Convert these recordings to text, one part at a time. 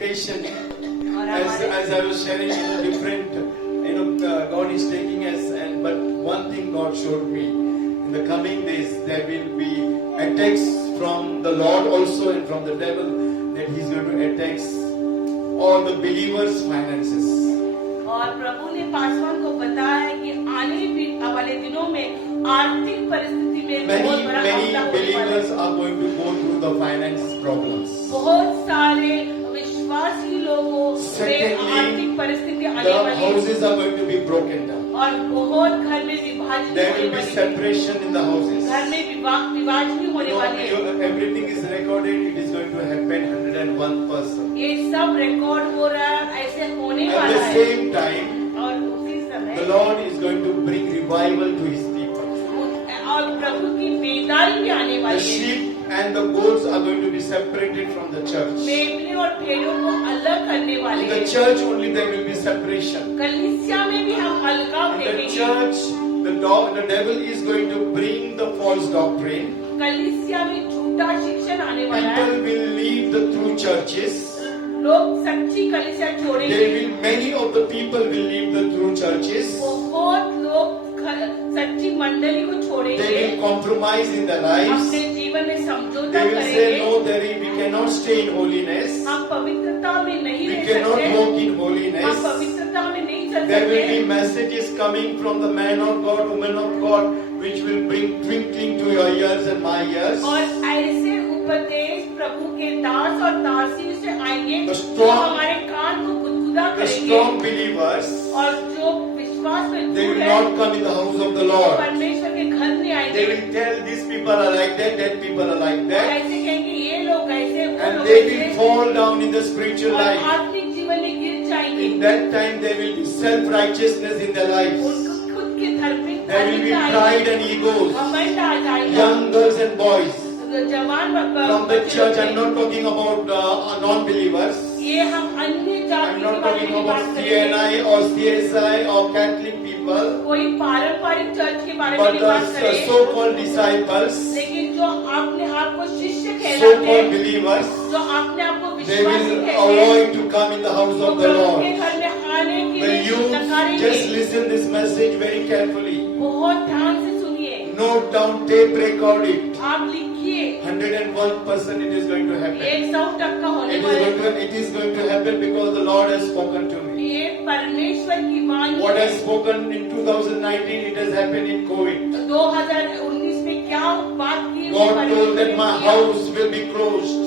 expectation. और As हमारे I was sharing, different, God is taking us, but one thing God showed me, in the coming days there will be attacks from the Lord also and from the devil, that He's going to attack all the believers' finances. और प्रभु ने पासवान को बताया कि आने वाले दिनों में आर्थिक परिस्थिति में बहुत बड़ा Many हमला होने वाला believers है। are going to go through the finance problems. बहुत सारे विश्वासी लोगों में आर्थिक परिस्थिति आने The वाली है houses are going to be broken down. और बहुत घर में विभाजन There होने will be वाली है। separation in the houses. घर में विभाजन होने वाली है। Everything is recorded. It is going to happen 101%. ये सब रिकॉर्ड हो रहा है, ऐसे होने At वाला the है। same time, और उसी समय the Lord is going to bring revival to His people. और प्रभु की बेदारी भी आने The वाली है। sheep and the goats are going to be separated from the church. मेमने और भेड़ों को अलग करने वाले In हैं। the church only there will be separation. कलीसिया में भी हम अलगाव In the देखेंगे। church, the devil is going to bring the false doctrine. कलीसिया में झूठा शिक्षण आने वाला है। People will leave the true churches. लोग सच्ची कलीसिया छोड़ेंगे। Many of the people will leave the true churches. बहुत लोग सच्ची मंडली को They छोड़ेंगे। will compromise in their lives. अपने जीवन में समझौता They will say, करेंगे। no, we cannot stay in holiness. हम पवित्रता में नहीं We रह cannot सकते। walk in हम holiness. पवित्रता में नहीं चल There will सकते। be messages coming from the man of God, woman of God, which will bring twinkling to your ears and my ears. और ऐसे उपदेश प्रभु के दास और दासी से आएंगे The जो strong- हमारे कान को गुदगुदा The करेंगे। strong believers, और जो विश्वास में they दूर will है, not come in the house of the Lord. परमेश्वर के घर नहीं They आएंगे। will tell these people are like that people are like और that. ऐसे कहेंगे ये लोग ऐसे वो And लोग they will ऐसे fall down in the spiritual और life. आत्मिक जीवन में गिर जाएंगे। In that time there will be self-righteousness in their lives. उनको खुद के धार्मिक There will be pride and egos. घमंड आ जाएगा। Young girls and boys जवान from the church. I'm not talking about non-believers. ये हम अन्य I'm जाति not के बारे talking में बात about करेंगे। CNI or CSI or Catholic people, कोई पारंपरिक चर्च के बारे में but नहीं बात the करें। so-called disciples, लेकिन जो अपने आप को शिष्य कहलाते so-called हैं, believers, जो अपने आप को they विश्वासी will कहते हैं, avoid to come in the house वो of the प्रभु के Lord. घर में आने के The लिए youth, just नकारेंगे। listen this message very carefully. बहुत ध्यान से सुनिए। Note down, tape record it. आप लिखिए। 101% it is going to happen. 100% होने वाला है। It is going to happen because the Lord has spoken to me. ये परमेश्वर की वाणी What है। has spoken in 2019, it has happened in COVID. 2019 में क्या बात की God told that my house will be closed.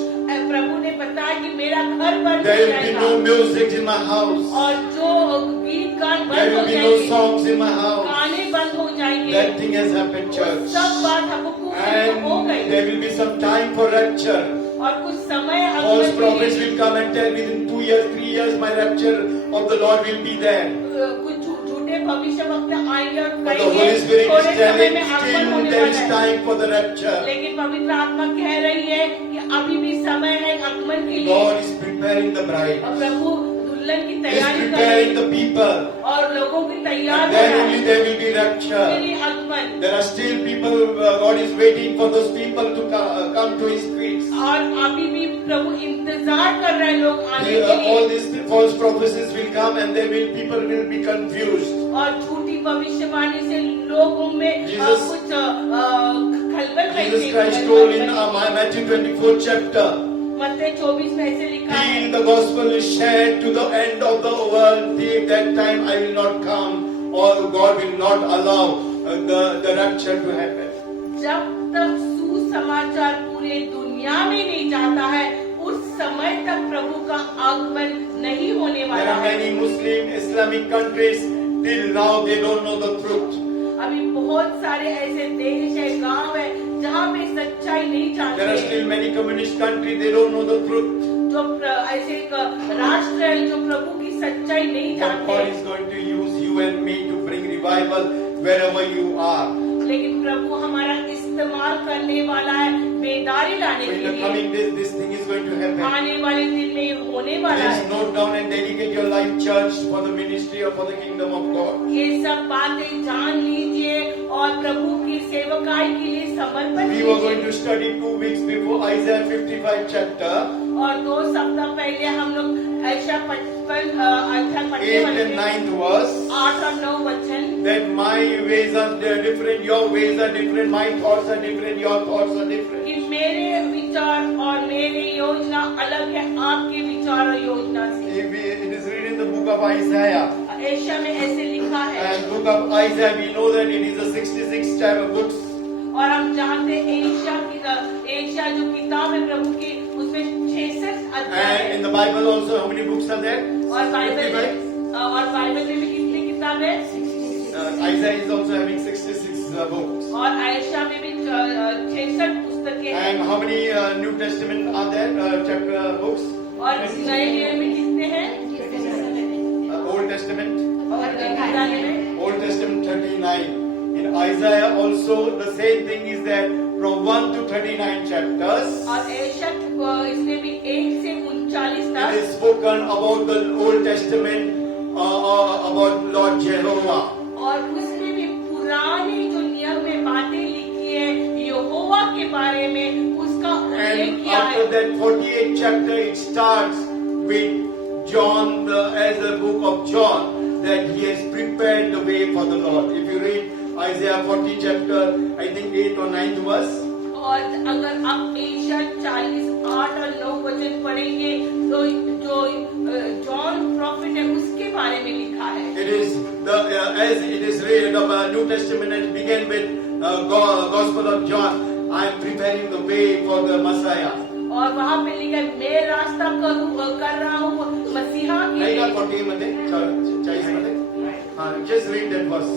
प्रभु ने बताया कि मेरा घर बंद हो There will be जाएगा no music in my house. और जो गीत गान There बंद हो will be no जाएंगे, songs in my house. गाने बंद हो जाएंगे। That thing has happened, church. सब बात हमको हो And गई there will be some time for rapture. और कुछ समय False आगमन prophets के लिए will come and tell within 2 years, 3 years, my rapture of the Lord will be there. कुछ झूठे भविष्यवक्ता आएंगे और But the कहेंगे Holy Spirit is थोड़े समय telling में आगमन still होने there वाला is है। time for the rapture. लेकिन पवित्र आत्मा कह रही है कि अभी भी समय है आगमन के लिए God is preparing the bride. और प्रभु दुल्हन की He is तैयारी कर preparing रहे the people. और लोगों की तैयार And हो then रहा only है there will be उसके rapture. लिए आगमन। There are still people, God is waiting for those people to come to His feet. और अभी भी प्रभु इंतजार कर रहे हैं लोग आने के All लिए these false prophecies will come and people will be confused. और झूठी भविष्यवाणी से लोगों में Jesus- कुछ खलबल Jesus Christ told in Matthew 24 chapter, मत्ती 24 में ऐसे लिखा है till the gospel is shared to the end of the world, till that time I will not come, or God will not allow the rapture to happen. जब तक सुसमाचार पूरे दुनिया में नहीं जाता है उस समय तक प्रभु का आगमन नहीं होने There वाला are है। many Muslim, Islamic countries, till now they don't know the truth. अभी बहुत सारे ऐसे देश है गांव है जहाँ पे सच्चाई नहीं There are जानते still many communist countries, they don't know the truth. जो ऐसे एक राष्ट्र है जो प्रभु की सच्चाई नहीं But जानते God is going to use you and me to bring revival wherever you are. लेकिन प्रभु हमारा इस्तेमाल करने वाला है बेदारी लाने So के in the लिए। coming days, this thing is going to happen. आने वाले दिन में ये होने वाला There is है no note down and dedicate your life, church, for the ministry or for the kingdom of God. ये सब बातें जान लीजिए और प्रभु की सेवकाई के लिए समर्पण We were going कीजिए। to study 2 weeks before Isaiah 55 chapter, और 2 सप्ताह पहले हम लोग ऐसा 55 अध्याय पढ़ने 8 वाले and थे। 9th verse. 8 और 9 वचन That my ways are different, your ways are different, my thoughts are different, your thoughts are different. कि मेरे विचार और मेरी योजना अलग है आपके विचार और योजना से। It is written in the book of Isaiah. Asia में ऐसे लिखा है And book of Isaiah, we know that it is a 66 chapter books. और हम जानते हैं एशिया जो किताब है प्रभु की उसमें 66 अध्याय And in है। the Bible also, how many books are there? और बाइबल 55? में भी कितनी किताब है? Isaiah is also having 66 books. और आयशा में भी 66 पुस्तकें हैं। And how many New Testament are there? Chapter books? और नए नियम में कितने हैं? Old Testament? और पुराने में Old Testament 39. In Isaiah also the same thing is there from 1 to 39 chapters. और एशिया इसमें भी 1 से 39 It तक is spoken about the Old Testament, about Lord Jehovah. और उसमें भी पुराने जो नियम में बातें लिखी है यहोवा के बारे में उसका उल्लेख And किया after है। that 48th chapter, it starts with John, as a book of John, that he has prepared the way for the Lord. If you read Isaiah 40 chapter, I think 8 or 9th verse, और अगर आप Asia 40 8 और 9 वचन पढ़ेंगे तो जो John profit है उसके बारे में लिखा है। it is as it is read of New Testament and begin with Gospel of John. I am preparing the way for the Messiah. और वहाँ पे लिखा है मैं रास्ता कर रहा हूँ मसीहा के नहीं का लिए। 40 मध्ये 40 मध्ये हाँ, just read that verse.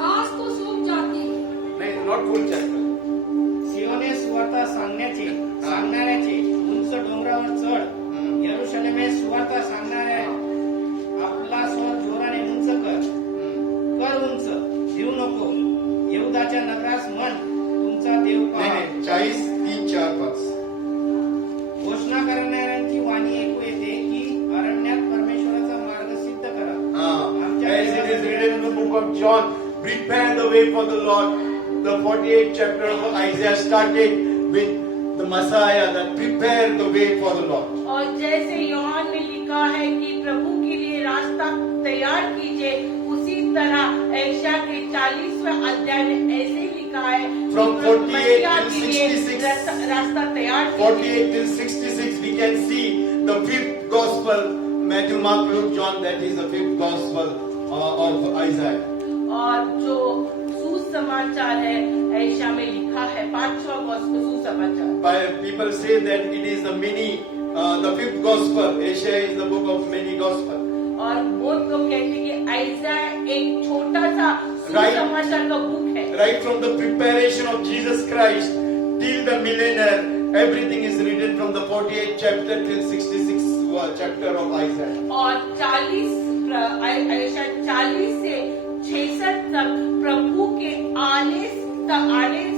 घास तो सूख जाती है, नाही, not full chapter. सियोने सुवार्ता सांगणाऱ्याचे उंच डोंगरावर चढ, यरुशलेमे सुवार्ता सांगणाऱ्या आपला स्वर जोराने उंच कर उंच, भिवू नको, यहूदाच्या नगरास म्हण तुमचा देव नाही पहा. नाही 40 3 4 5. घोषणा करणाऱ्यांची वाणी ऐकू येते की अरण्यात परमेश्वराचा मार्ग सिद्ध करा. As it is written in the book of John, prepare the way for the Lord. The 48th chapter of Isaiah started with the Messiah, that prepare the way for the Lord. और जैसे यूहन्ना में लिखा है कि प्रभु के लिए रास्ता तैयार कीजिए उसी तरह एशिया के 40वें अध्याय में ऐसे ही लिखा है कि From प्रभु 48 मसीहा till के लिए 66, रास्ता तैयार कीजिए। 48 till 66, we can see the 5th gospel, Matthew, Mark, Luke, John, that is the 5th gospel of Isaiah. और जो सुसमाचार है एशिया में लिखा है 5वां गोस्पेल सुसमाचार। People say that it is the the 5th gospel. Asia is the book of many gospel. और बहुत लोग कहते हैं कि आइज़ाया एक छोटा सा सुसमाचार का बुक है। Right from the preparation of Jesus Christ till the millennium, everything is written from the 48th chapter till 66th chapter of Isaiah. और 40 से 66 तक प्रभु के आने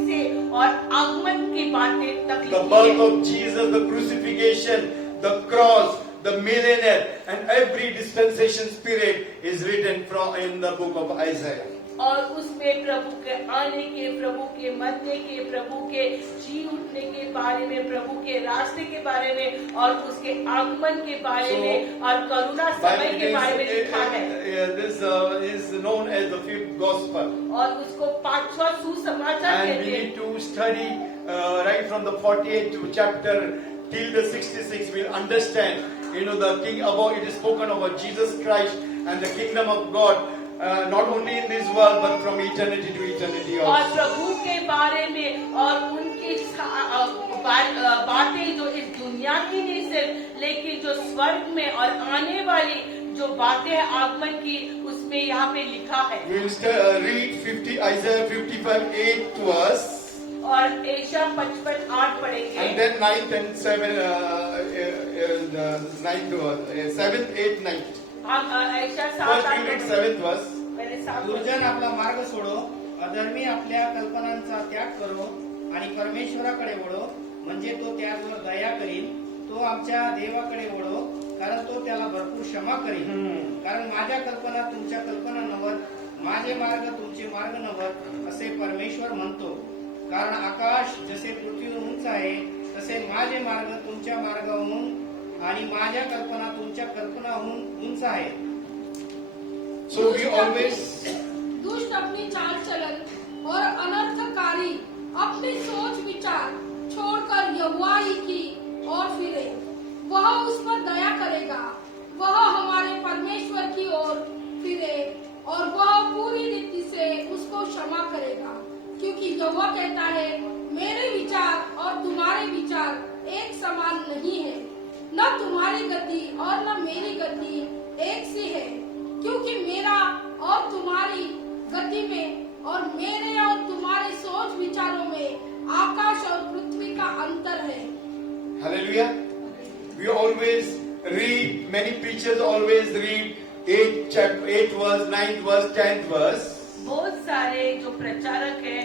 से और आगमन की बातें तक The लिखी birth है। of Jesus, the crucifixion, the cross, the millennium, and every dispensation spirit is written from in the book of Isaiah. और उसमें प्रभु के आने के, प्रभु के मरने के, प्रभु के जी उठने के बारे में, प्रभु के रास्ते के बारे में और उसके आगमन के बारे में और करुणा समय के बारे में लिखा है। This is known as the 5th gospel. और उसको 5वां सुसमाचार And we कहते हैं। need to study right from the 48th chapter till the 66. We'll understand, the king about it is spoken about Jesus Christ and the kingdom of God, not only in this world but from eternity to eternity और also. प्रभु के बारे में और उनकी बातें जो इस दुनिया की नहीं सिर्फ लेकिन जो स्वर्ग में और आने वाली जो बातें हैं आगमन की उसमें यहाँ पे लिखा है। We'll read Isaiah 55 8 to us, और एशिया 55 8 पढ़ेंगे and then 9th and 7th 8 9th. हम एशिया 7 First 8 we read पढ़ेंगे। 7th verse. पहले 7 दुर्जन आपला मार्ग सोडो, अधर्मी आपल्या कल्पनांचा त्याग करो आणि परमेश्वराकडे वळो, म्हणजे तो त्याचवर दया करील. तो आमच्या देवाकडे वळो, कारण तो त्याला भरपूर क्षमा करेन. कारण माझ्या कल्पना तुमच्या कल्पना नव्हत, माझे मार्ग तुमचे मार्ग नव्हत, असे परमेश्वर म्हणतो. कारण आकाश जसे पृथ्वीहून उंच आहे, तसे माझे मार्ग तुमच्या मार्गाहून आणि माझ्या कल्पना तुमच्या कल्पनाहून उंच आहेत. So we always दुष्ट अपनी चाल चलन और अनर्थकारी अपनी सोच विचार छोड़कर यहोवा ही की ओर फिरे. वह उस पर दया करेगा, वह हमारे परमेश्वर की ओर फिरे और वह पूरी रीति से उसको क्षमा करेगा. क्योंकि यहोवा कहता है, मेरे विचार और तुम्हारे विचार एक समान नहीं है, न तुम्हारी गति और न मेरी गति एक सी है. क्योंकि मेरा और तुम्हारी गति में और मेरे और तुम्हारे सोच विचारों में आकाश और पृथ्वी का अंतर है. Hallelujah. We always read, many preachers always read 8 verse, 9th verse, 10th verse. बहुत सारे जो प्रचारक है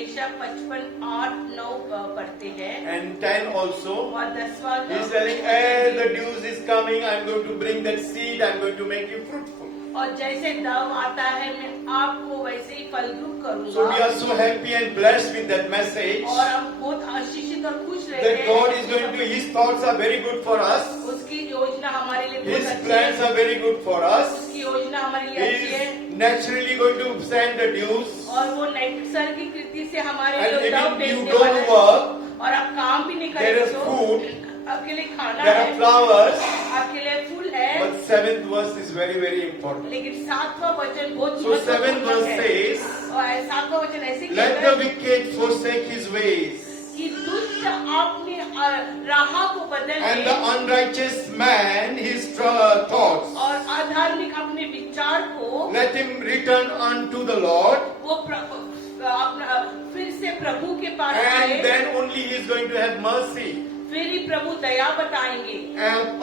एशिया 55, 8, 9 पढ़ते हैं And 10 also. और 10वां He's telling, as the dews is coming, I'm going to bring that seed, I'm going to make you fruitful. और जैसे दव आता है मैं आपको वैसे ही फलद्रुप So we करूंगा. are so happy and blessed with that message और हम बहुत आशीषित और खुश रहते that God is हैं. going to, His thoughts are very good for us. उसकी योजना हमारे लिए His बहुत अच्छी plans है. are very good for us. उसकी योजना हमारे लिए He अच्छी है is naturally going to send the dews. और वो नैसर्गिक कृति से हमारे And लिए दव if you भेजने वाला don't है. work, और आप काम भी नहीं there is करेंगे तो food, आपके लिए खाना there are है, flowers, आपके लिए फूल है. but 7th verse is very, very important. लेकिन 7वां वचन बहुत So 7th महत्वपूर्ण verse है. says, और 7वां वचन ऐसे let कहता the है wicked forsake his ways, कि दुष्ट अपने राह को बदल and they the unrighteous man his thoughts. और अधार्मिक अपने विचार को Let him return unto the Lord, वो अपना फिर से प्रभु के पास आए. and then only he is going to have mercy फिर ही प्रभु दया बताएंगे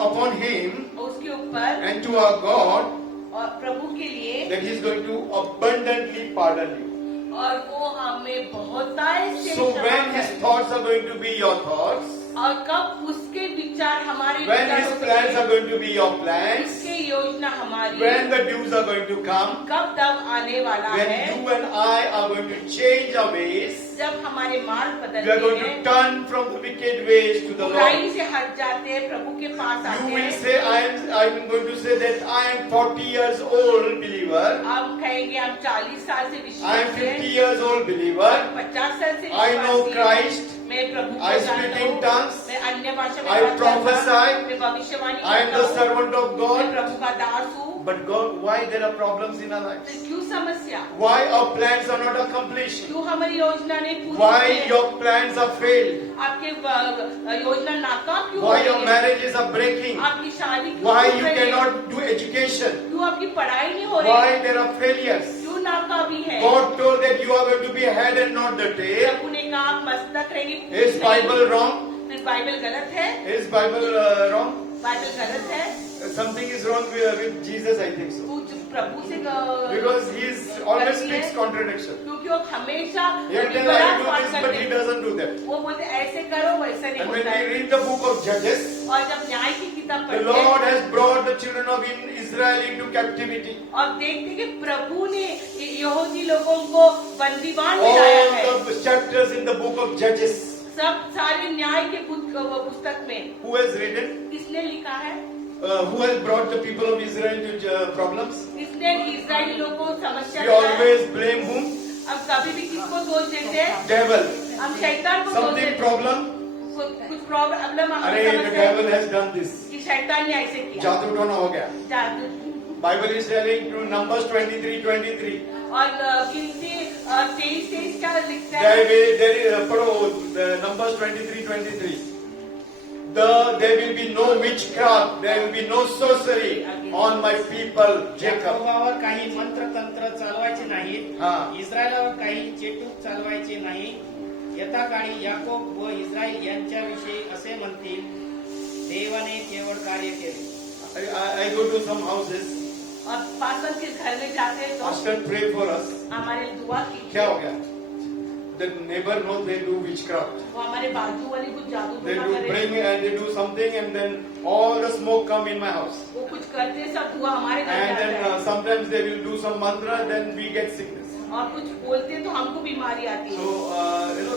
upon him उसके ऊपर and to our God, और प्रभु के लिए. that he is going to abundantly pardon you. और वो हमें बहुतायत से So क्षमा when his करें. thoughts are going to be your thoughts, और कब उसके विचार हमारे when his विचारों plans से are going to be your plans, उसके योजना हमारी, when the dews are going to come, कब तब आने वाला when है, you and I are going to change our ways, जब हमारे मार्ग we are बदलते going to हैं, turn from the wicked ways to the बुराई Lord. से हट जाते हैं, प्रभु के पास आते You will हैं. say, I'm going to say that I am 40 years old believer, आप कहेंगे हम 40 साल से I am विश्वासी 50 हैं, years old believer, 50 साल से I know विश्वासी हैं. Christ, मैं प्रभु को I जानता speak in हूँ, tongues, मैं अन्य भाषा में I बात करता हूँ, prophesy, मैं भविष्यवाणी I am करता the हूँ, servant of मैं God. प्रभु का दास हूँ. But God, why there are problems in our lives? तो क्यों समस्या, Why our plans are not accomplished? क्यों हमारी योजना नहीं पूरी Why हुई है? your plans are failed? आपके योजना नाकाम क्यों हो Why रही your है? marriages are breaking? आपकी शादी क्यों Why टूट you रही है? cannot do education? क्यों आपकी पढ़ाई नहीं हो रही Why है? there are failures? क्यों नाकामी है? God told that you are going to be head and not the tail. प्रभु ने कहा आप मस्तक रहेंगे. Is Bible wrong? फिर बाइबल गलत है. Is Bible wrong? बाइबल गलत है. Something is wrong with Jesus, I think so. कुछ प्रभु से Because he always speaks contradiction. क्योंकि वो हमेशा He will tell विपरीत I बात do this, करते but he हैं. doesn't do that. वो बोलते ऐसे करो वैसा नहीं And when होता we है. read the book of Judges, और जब न्याय की किताब the पढ़ते Lord हैं has brought the children of Israel into captivity. और देखते कि प्रभु ने यहूदी लोगों को बंदीवान में लाया है. All the chapters in the book of Judges. सब सारे न्याय के पुस्तक में Who has written? किसने लिखा है? Who has brought the people of Israel to problems? किसने इस्राएली लोगों को समस्या We दिया है? always blame whom? हम कभी भी किसको दोष देते हैं? Devil. हम शैतान को दोष Something देते हैं. problem? कुछ प्रॉब्लम हमें अरे the समझते हैं devil has done this. कि शैतान ने ऐसे किया. जादू टोना हो गया. जादू. Bible is telling to Numbers 23:23. और गिनती 23 क्या लिखता है? There is पढ़ो Numbers 23:23. There will be no witchcraft, there will be no sorcery on my people Jacob. याकोबावर काही मंत्र तंत्र चालवायचे नाहीत, हा. इस्रायलावर काही चेटूक चालवायचे नाही. यथा काळी याकोब व इस्रायल यांच्याविषयी असे म्हणतील, देवाने केवळ कार्य केले. I go to some houses. और पास्टर के घर में जाते हैं तो Pastor pray for us. हमारे दुआ की. क्या हो गया? The neighbor knows they do witchcraft. वो हमारे बाजू वाली कुछ जादू They टोना do करे. bring and they do something and then all the smoke come in my house. वो कुछ करते सब धुआं हमारे घर में And आता then है sometimes they will do some mantra, then we get sickness. और कुछ बोलते तो हमको बीमारी आती है। So,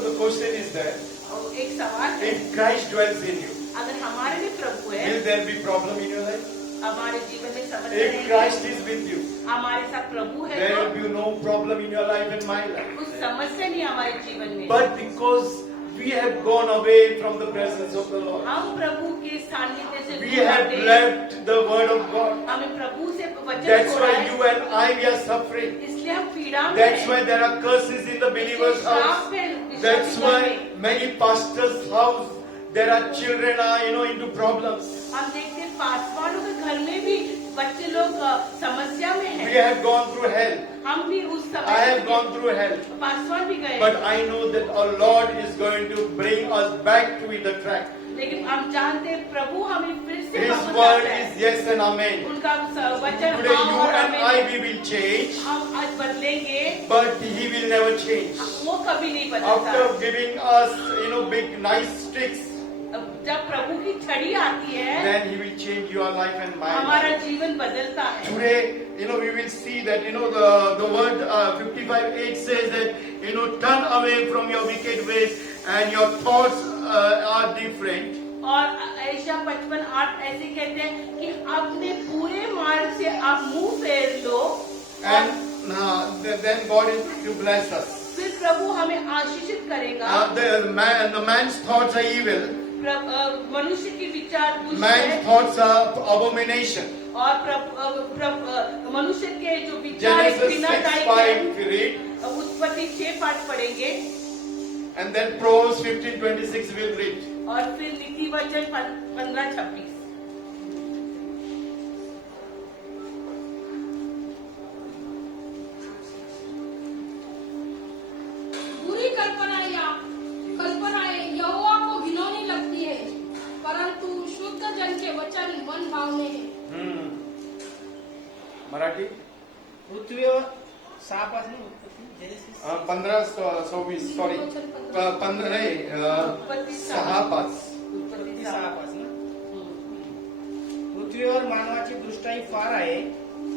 the question is that और एक सवाल है, if Christ dwells in you, अगर हमारे में प्रभु है, will there be problem in your life? हमारे जीवन में समस्या If रहेगी, Christ is with you, हमारे साथ प्रभु है there तो will be no problem in your life and my life. कुछ समस्या नहीं हमारे जीवन में। But because we have gone away from the presence of the Lord, हम प्रभु के सानिध्य से we दूर have हटे, left the word of God. हमें प्रभु से वचन That's छोड़ा why है, you and I, we are suffering. इसलिए हम पीड़ा में That's हैं। why there are curses in the believer's श्राप house. है विश्वासी That's घर why में। many pastors' house, there are children are, into problems. हम देखते हैं पासवानों के घर में भी बच्चे लोग समस्या में We हैं। have gone through hell. हम भी उस I समय have gone through hell. Paswan भी गए, But I know that our Lord is going to bring us back to the track. लेकिन हम जानते हैं प्रभु हमें फिर से His वापस word लाता है। is yes and amen. उनका वचन Today हाँ you और and आमीन I, है। we will change. हम आज बदलेंगे, But He will never change. वो कभी नहीं बदलता। After giving us, big nice tricks, जब प्रभु की छड़ी आती है, then He will change your life and my हमारा life. जीवन बदलता है। Today, we will see that, the word 55:8 says that, turn away from your wicked ways and your thoughts are different. और ऐसा 55:8 ऐसे कहते हैं कि अपने पूरे मार्ग से आप मुंह फेर लो And then God is to bless us. फिर प्रभु हमें आशीषित करेगा। The man's thoughts are evil. मनुष्य के विचार दुष्ट Man's है thoughts are abomination. और मनुष्य के जो विचार Genesis बिना 6:5 दाई if you read. उत्पत्ति 6:5 पढ़ेंगे And then Proverbs 15:26 we'll read. और फिर नीति वचन 15:26। बुरी कल्पनाएं यहोवा को घिनौनी लगती है, परंतु शुद्ध जन के वचन मन भावने हैं। मराठी पृथ्वीवर 6 उत्पत्ती जेनेसिस 15:26 सॉरी 15 नाही 6:5 उत्पत्ती 6 पृथ्वीवर मानवाची दृष्टाई फार आहे.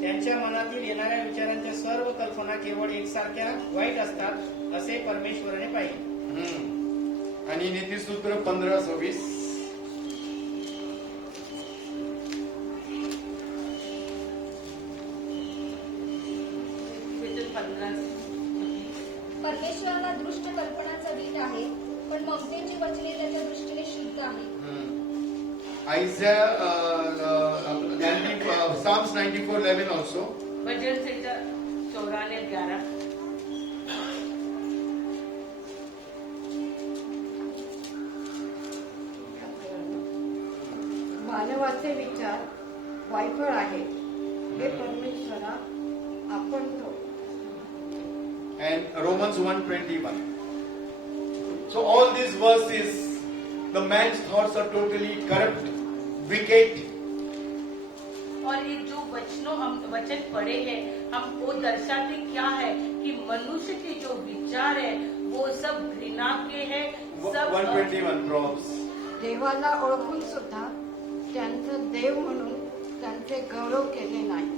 त्यांच्या मनातील येणाऱ्या विचारांच्या सर्व कल्पना केवळ एकसारख्या वाईट असतात असे परमेश्वराने पाहिले. आणि नीतिसूत्र 15:26 परमेश्वराला दृष्ट कल्पनाचा वीट आहे, पण ममतेची वचने त्याच्या दृष्टीने शुद्ध आहे. Psalms 94:11 also. भजन संहिता 94:11। मानवाचे विचार वायफळ आहे, हे परमेश्वरा आपण तो. And Romans 1:21. So all these verses, the man's thoughts are totally corrupt, wicked. और ये जो वचन पढ़े हैं, हम वो दर्शाते क्या है कि मनुष्य के जो विचार है वो सब घृणा के हैं, सब 121 Proverbs. देवाला ओळखून सुद्धा त्यांचं देव म्हणून त्यांचे गौरव केले नाही.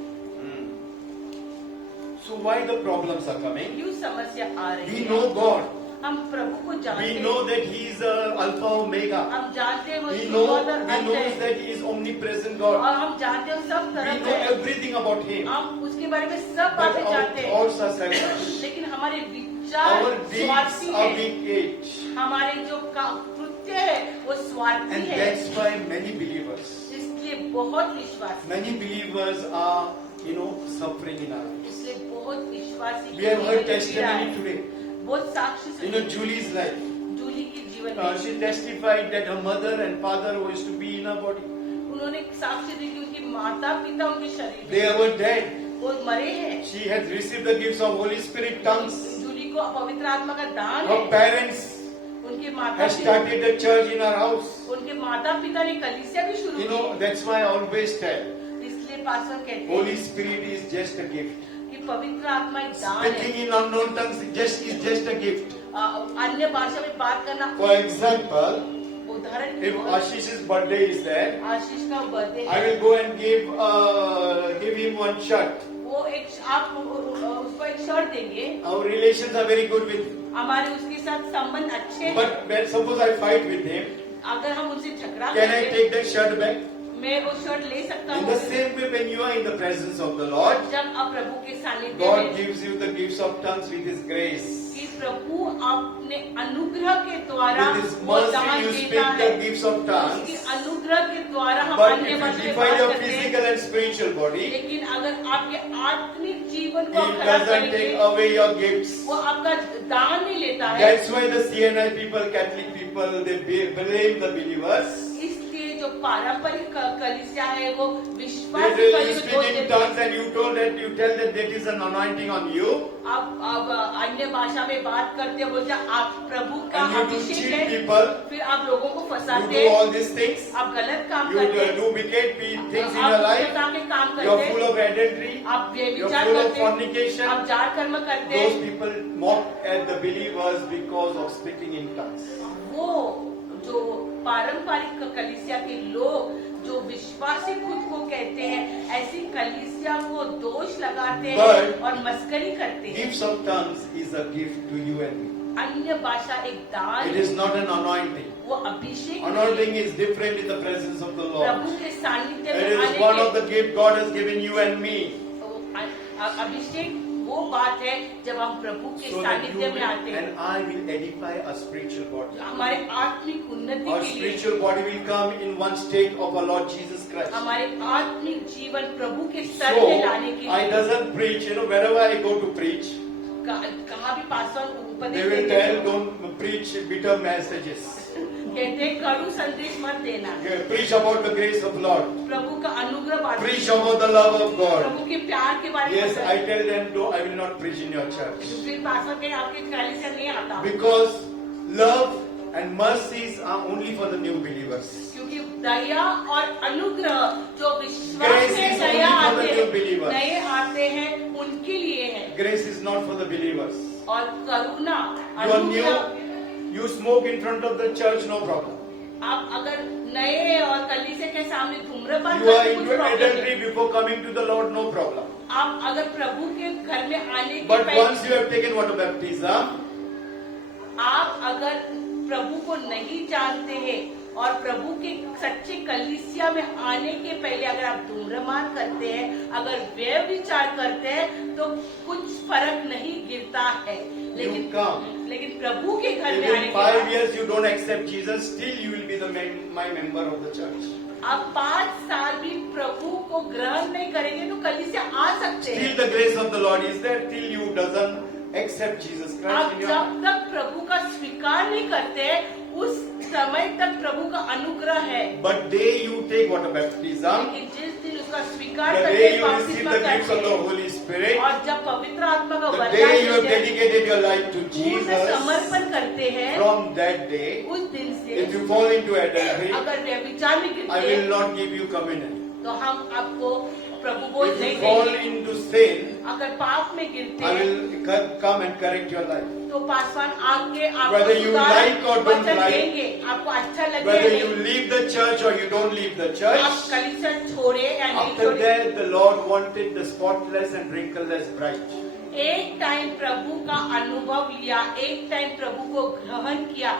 So why the problems are coming? क्यों समस्या आ रही We है? know God. हम प्रभु को जानते We know हैं, that He is Alpha Omega. हम जानते हैं वो We शुरुआत और know अंत है, that He is omnipresent God. और हम जानते हैं वो सब We तरफ know है, everything about Him. हम उसके बारे में सब But बातें our जानते हैं, thoughts are selfish. लेकिन हमारे विचार Our deeds स्वार्थी are है, wicked. हमारे जो कृत्य है वो स्वार्थी And है। that's why many believers, इसलिए बहुत विश्वासी, many believers are, suffering in our lives. इसलिए बहुत विश्वासी We have के heard जीवन में पीड़ा है। testimony today. बहुत साक्षी सुने। Julie's life. जूली के जीवन में She testified that her mother and father who used to be in her body, उन्होंने साक्षी दी कि उनके माता पिता उनके शरीर they में were dead. वो मरे हैं। She had received the gifts of Holy Spirit tongues. Jully को पवित्र आत्मा का दान Her है। parents उनके माता had started a church in her house. उनके माता पिता ने कलीसिया भी शुरू की। That's why I always tell, इसलिए पास्टर कहते Holy हैं Spirit is just a gift. कि पवित्र आत्मा एक दान है। Speaking in unknown tongues is just a gift. अन्य भाषा में बात करना For example, उदाहरण की If ore, Ashish's birthday is there, आशीष का बर्थडे I है, will go and give him one shirt. वो एक आप उसको एक शर्ट देंगे, Our relations are very good with him. हमारे उसके साथ संबंध अच्छे हैं। But when suppose I fight with him, अगर हम उनसे झगड़ा can I करें, take that shirt back? मैं वो शर्ट ले सकता In हूँ। the same way, when you are in the presence of the Lord, जब आप प्रभु के सानिध्य God में, gives you the gifts of tongues with His grace. कि प्रभु अपने अनुग्रह के द्वारा With His वो दान mercy, you देता speak है। the gifts of उसके tongues. अनुग्रह के द्वारा हम But अन्य if you भाषा में define बात your करते हैं। physical and spiritual body, लेकिन अगर आपके आत्मिक जीवन को He आप खराब doesn't करेंगे, take away your gifts. वो आपका दान नहीं लेता है। That's why the CNI people, Catholic people, they blame the believers. इसलिए जो पारंपरिक कलीसिया है वो They विश्वासी tell you भाइयों को speak दोष in देते tongues हैं। and you tell that that is an anointing on you. आप अन्य भाषा में बात करते हैं, बोलते हैं आप प्रभु का And you do Abhishek cheat है, people. फिर आप लोगों को You फंसाते do हैं, all these things. आप गलत काम You करते हैं, do wicked things in आप your life. फंसा के काम You are करते full हैं, of adultery. आप You are व्यभिचार full of करते हैं, fornication. आप जार कर्म करते Those हैं। people mock at the believers because of speaking in tongues. वो जो पारंपरिक कलीसिया के लोग जो विश्वासी खुद को कहते हैं, ऐसी कलीसिया को दोष लगाते हैं But और मस्करी करते हैं। Gifts of tongues is a gift to you and me. अन्य भाषा एक दान, It is not an anointing. वो अभिषेक नहीं है। Anointing is different in the presence of the Lord. प्रभु के सानिध्य It में is आने one के of the gifts God has given you and me. अभिषेक वो बात है जब हम प्रभु के So that you सानिध्य में आते will, हैं, and I will edify a spiritual body. हमारे आत्मिक उन्नति Our के लिए, spiritual body will come in one state of our Lord Jesus Christ. हमारे आत्मिक जीवन प्रभु के स्तर में लाने के So I लिए doesn't preach, wherever I go to preach, कहाँ भी पासवान they उपदेश will देते tell हैं, don't preach bitter messages. कहते हैं कड़ू संदेश मत देना, Preach about the grace of Lord. प्रभु का अनुग्रह बांटो, Preach about the love of God. प्रभु के प्यार के बारे में Yes, बताओ। I tell them, no, I will not preach in your church. फिर पासवान कहे आपके कलीसिया से नहीं आता, Because love and mercies are only for the new believers. क्योंकि दया और अनुग्रह जो विश्वास Grace में is Daya only for the आते new हैं, believers. नए आते हैं उनके लिए है, Grace is not for the believers. और करुणा You are अनुग्रह, new, you smoke in front of the church, no problem. आप अगर नए और कलीसिया के सामने धूम्रपान You are करते कुछ into प्रॉब्लम नहीं, adultery before coming to the Lord, no problem. आप अगर प्रभु के घर में आने के But पहले once you have taken water baptism, आप अगर प्रभु को नहीं जानते हैं और प्रभु के सच्चे कलीसिया में आने के पहले अगर आप धूम्रपान करते हैं, अगर व्यभिचार करते हैं, तो कुछ फर्क नहीं गिरता है। You come. लेकिन प्रभु के घर में if आने in के 5 बाद years you don't accept Jesus, still you will be my member of the church. आप 5 साल भी प्रभु को ग्रहण नहीं करेंगे तो कलीसिया आ सकते हैं। Still the grace of the Lord is there, till you doesn't accept Jesus Christ आप in your जब तक प्रभु का स्वीकार नहीं करते, उस समय तक प्रभु का अनुग्रह है। But day you take water baptism, लेकिन जिस दिन उसका स्वीकार the करते day हैं, you receive बपतिस्मा the gifts of करते the हैं, Holy Spirit, और जब पवित्र आत्मा का the वरदान day you have देते हैं, dedicated your life to पूर्ण Jesus, समर्पण करते हैं, from that day, उस दिन से if you fall into adultery, अगर व्यभिचार में I गिरते will हैं, not give you communion. तो हम आपको प्रभु बोझ If नहीं you fall देंगे। into sin, अगर पाप में गिरते I हैं, will come and correct your life. तो पासवान आके आपको Whether you सुधार like or don't वचन like, देंगे, आपको अच्छा लगे या Whether नहीं, you leave the church or you don't leave the आप church, कलीसिया छोड़े या नहीं after छोड़े, that the Lord wanted the spotless and wrinkleless bride. एक टाइम प्रभु का अनुभव लिया, एक टाइम प्रभु को ग्रहण किया,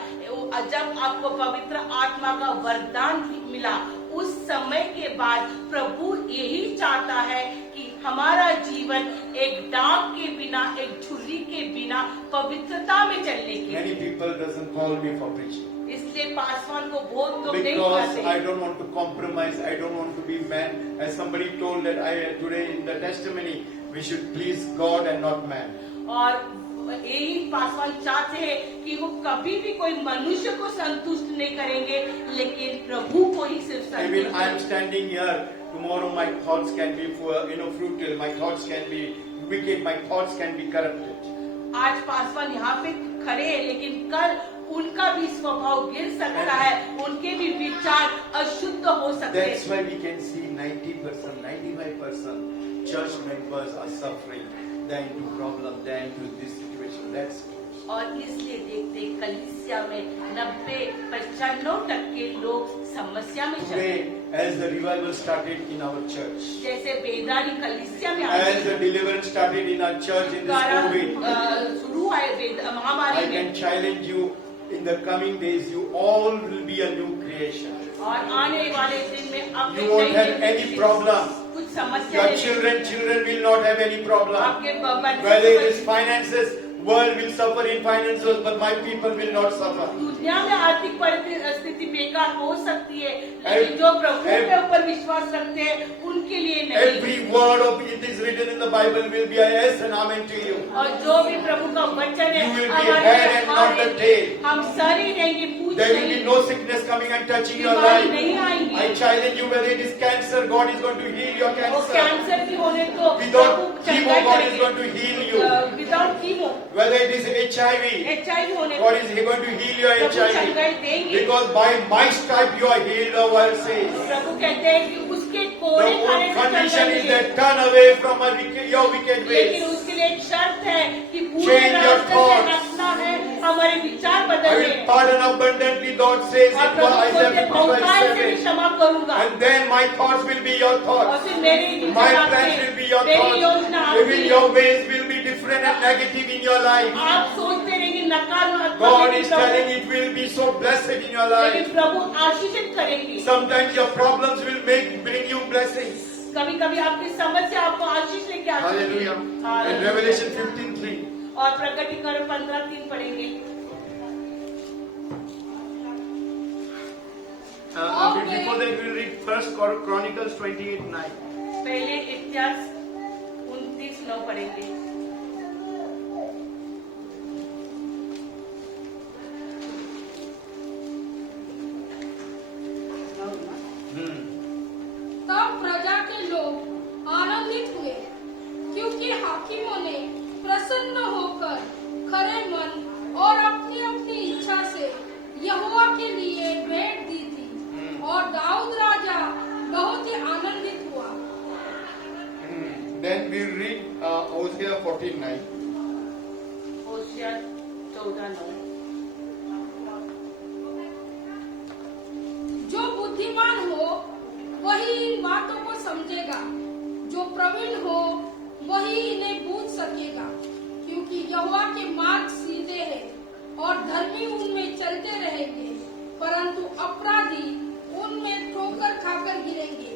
जब आपको पवित्र आत्मा का वरदान मिला, उस समय के बाद प्रभु यही चाहता है कि हमारा जीवन एक दाग के बिना, एक झुर्री के बिना पवित्रता में चलने की। Many people doesn't call me for preaching इसलिए पासवान को बहुत लोग नहीं because I बुलाते, don't want to compromise. I don't want to be man. As somebody told that today in the testimony, we should please God and not man. और यही पासवान चाहते हैं कि वो कभी भी कोई मनुष्य को संतुष्ट नहीं करेंगे, लेकिन प्रभु को ही सिर्फ Even संतुष्ट I am करेंगे। standing here. Tomorrow my thoughts can be futile. My thoughts can be wicked. My thoughts can be corrupted. आज पासवान यहाँ पे खड़े हैं, लेकिन कल उनका भी स्वभाव गिर सकता है, उनके भी विचार अशुद्ध हो सकते That's हैं। why we can see 90%, 95% church members are suffering. They're into problem. They're into this situation, that situation. और इसलिए देखते कलीसिया में 90-95% लोग समस्या में चले। Today, as the revival started in our church, जैसे बेदारी कलीसिया में as the deliverance started in our church in this COVID, शुरू आए I महामारी में, can challenge you in the coming days, you all will be a new creation. और आने वाले दिन में अब You won't have any problem. कुछ समस्या Your नहीं। children will not have any problem. आपके Whether it is finances, world will suffer in finances, but my people will not suffer. दुनिया में आर्थिक परिस्थिति बेकार हो सकती है, लेकिन जो प्रभु के ऊपर विश्वास रखते हैं उनके लिए नहीं। Every word of it is written in the Bible will be a yes and amen to you. और जो भी प्रभु का वचन है, You will be हमारे head and लिए not the tail. हम सर ही रहेंगे, पूछ There will नहीं। be no sickness coming and touching your बीमारी life. नहीं आएंगी। I challenge you, whether it is cancer, God is going to heal your वो cancer. कैंसर की होने तो Without प्रभु chemo, चंगाई God is करेंगे। going to heal you. Without chemo, Whether it is HIV, HIV होने God is going to heal your प्रभु चंगाई HIV. देंगे। Because by my stripe you are healed, the word says. प्रभु कहते हैं कि उसके The कोड़े whole खाने से condition is चंगाई that turn away from your wicked लेकिन ways. उसके लिए एक शर्त है कि पूरे Change your रास्ते से thoughts. हटना है, हमारे विचार I बदलने will हैं। pardon abundantly, God says और in प्रभु Isaiah बोलते बहुतायत से भी 55:7. क्षमा करूंगा। And then my thoughts will be your और thoughts. फिर मेरे My विचार plans आपके, will be your मेरी योजना thoughts. Even आपकी। your ways will be different and negative in your life. आप सोचते रहेंगे नकारात्मक, God is लेकिन telling it will be so blessed in your life. प्रभु आशीषित करेंगे। Sometimes your problems will bring you blessings. कभी कभी आपकी समस्या आपको आशीष लेके आती है। Hallelujah. And hallelujah. Revelation 15:3. और प्रकटीकरण 15:3 पढ़ेंगे। Before that, we'll read First Chronicles 28:9. पहले इतिहास 29:9 पढ़ेंगे। तब प्रजा के लोग आनंदित हुए, क्योंकि हाकिमों ने प्रसन्न होकर खरे मन और अपनी अपनी इच्छा से यहोवा के लिए भेंट दी थी, और दाऊद राजा बहुत ही आनंदित हुआ। Then we read Hosea 14:9. होशिया 14:9। जो बुद्धिमान हो वही इन बातों को समझेगा, जो प्रवीण हो वही इन्हें बूझ सकेगा, क्योंकि यहोवा के मार्ग सीधे हैं और धर्मी उनमें चलते रहेंगे, परंतु अपराधी उनमें ठोकर खाकर गिरेंगे।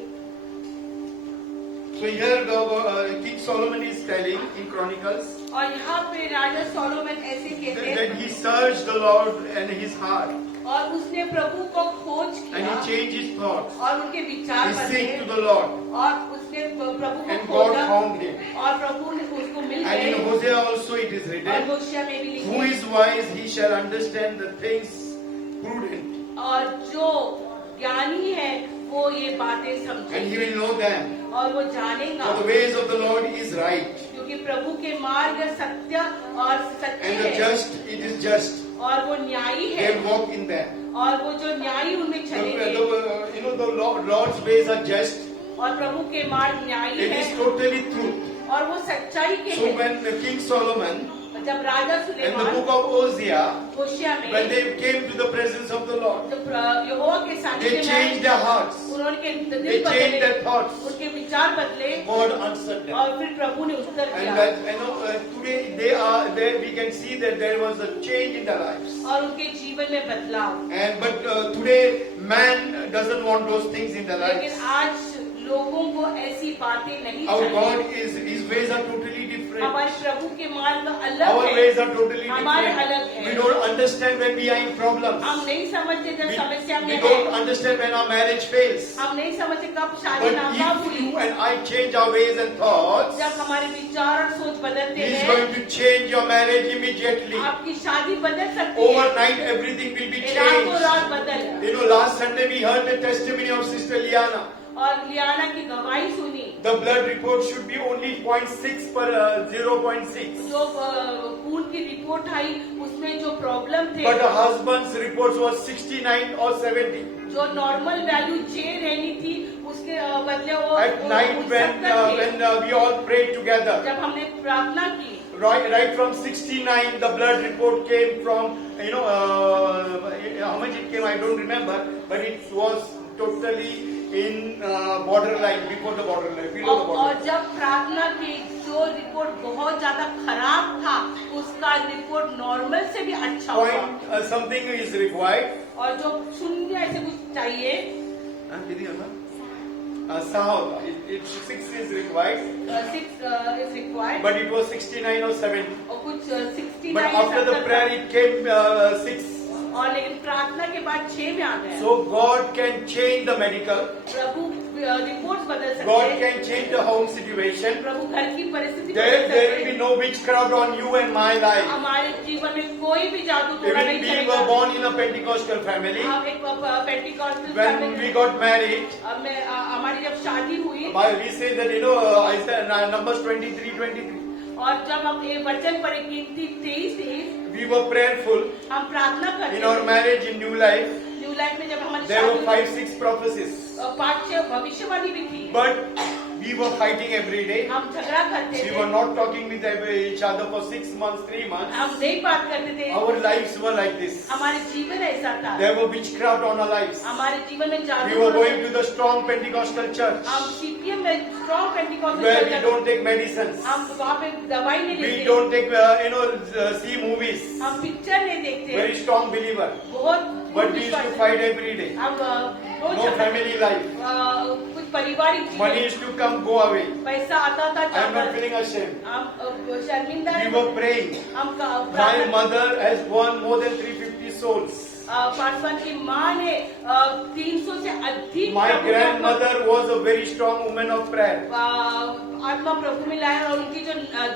So here King Solomon is telling in Chronicles और यहाँ पे राजा सोलोमन ऐसे कहते that हैं, he searched the Lord and his heart और उसने प्रभु को खोज and किया he changed his thoughts. और उनके विचार He बदले seek to the Lord और उसने प्रभु को and God खोजा found him. और प्रभु ने उसको मिल And in गए। Hosea also it is और written, होशिया में भी who लिखे, is wise, he shall understand the things prudent, और जो ज्ञानी है वो ये बातें and he समझे will know them. और वो जानेगा, For the ways of the Lord is right, क्योंकि प्रभु के मार्ग सत्य और सच्चे and the हैं just it is just. और वो न्यायी है, They walk in them. और वो जो न्यायी उनमें चलेंगे The Lord's ways are just. और प्रभु के मार्ग न्यायी It is है totally truth. और वो सच्चाई के So हैं। when King Solomon जब राजा and the Suleman book of Hosea, होशिया when में they came to the presence of the Lord, जब यहोवा के they सानिध्य changed में their hearts. उन्होंने They दिल changed बदले, their thoughts. उनके विचार बदले God answered them. और फिर प्रभु ने उत्तर And दिया that, today they are there. We can see that there was a change in their lives. और उनके जीवन में बदलाव। But today man doesn't want those things in their लेकिन lives. आज लोगों को ऐसी बातें नहीं Our चाहिए। God his ways are totally different. हमारे प्रभु के मार्ग अलग Our है, ways are totally हमारे अलग different. है। We don't understand when we are in problems. हम नहीं समझते जब समस्या We में don't है, understand when our marriage fails. हम नहीं समझते कब शादी But नाकाम if हुई। you and I change our ways and thoughts, जब हमारे विचार और सोच बदलते He is हैं, going to change your marriage immediately. आपकी शादी बदल सकती है। Overnight, everything will be रातों changed. रात बदल। You know, last Sunday we heard the testimony of Sister Liana. और लियाना की गवाही सुनी, The blood report should be only 0.6 per 0.6. जो खून की रिपोर्ट आई उसमें जो प्रॉब्लम थे, But her husband's reports was 69 or 70. जो नॉर्मल वैल्यू 6 रहनी थी उसके बदले वो At night उस when सब करके, we all prayed together, जब हमने प्रार्थना की, right from 69, the blood report came from, how much it came, I don't remember, but it was totally in borderline, before the borderline, below the और borderline. जब प्रार्थना की जो रिपोर्ट बहुत ज्यादा खराब था, उसका रिपोर्ट नॉर्मल से भी अच्छा हुआ। Point something is required. और जो शून्य ऐसे कुछ चाहिए, कितनी होता? 6 होता. It 6 is required, 6 is required, but it was 69 or 70. और कुछ 69 But after the prayer, it came 6. और लेकिन प्रार्थना के बाद 6 में आ गया। So God can change the medical. Prabhu report बदल सकते God हैं, can change the home situation. प्रभु घर की परिस्थिति There बदल will सकते be हैं। no witchcraft on you and my life. हमारे जीवन में कोई भी जादू टोना Even नहीं we were चलेगा। born in a Pentecostal family. हम एक Pentecostal When family we got married, हमारी जब शादी हुई we say that Isaiah, Numbers 23:23. और जब हम ये वचन पढ़े गिनती 23 We were prayerful हम प्रार्थना करते in our थे। marriage in New Life. New life में जब हमारी There were शादी 5-6 prophecies, 5-6 भविष्यवाणी भी थी। but we were fighting every day. हम झगड़ा करते We थे, were not talking with each other for 6 months, 3 months. हम नहीं बात करते थे। Our lives were like this. हमारे जीवन ऐसा था, There were witchcraft on our lives. हमारे जीवन में We जादू were टोना going to the strong Pentecostal church हम सीपीएम में strong Pentecostal where we church don't take medicines. हम वहाँ पे दवाई नहीं We लेते, don't take, see movies. हम पिक्चर नहीं देखते, Very strong believer. बहुत But we used to fight every day. हम रोज No झगड़ा- family life. कुछ पारिवारिक Money चीजें, used to come, go away. पैसा आता था I am जाता not feeling ashamed. हम शर्मिंदा We नहीं, were praying. हम My mother has won more than 350 souls. Paswan की माँ ने 300 से अधिक My प्रभु के grandmother was a very strong woman of prayer. आत्मा प्रभु में लाया, और उनकी जो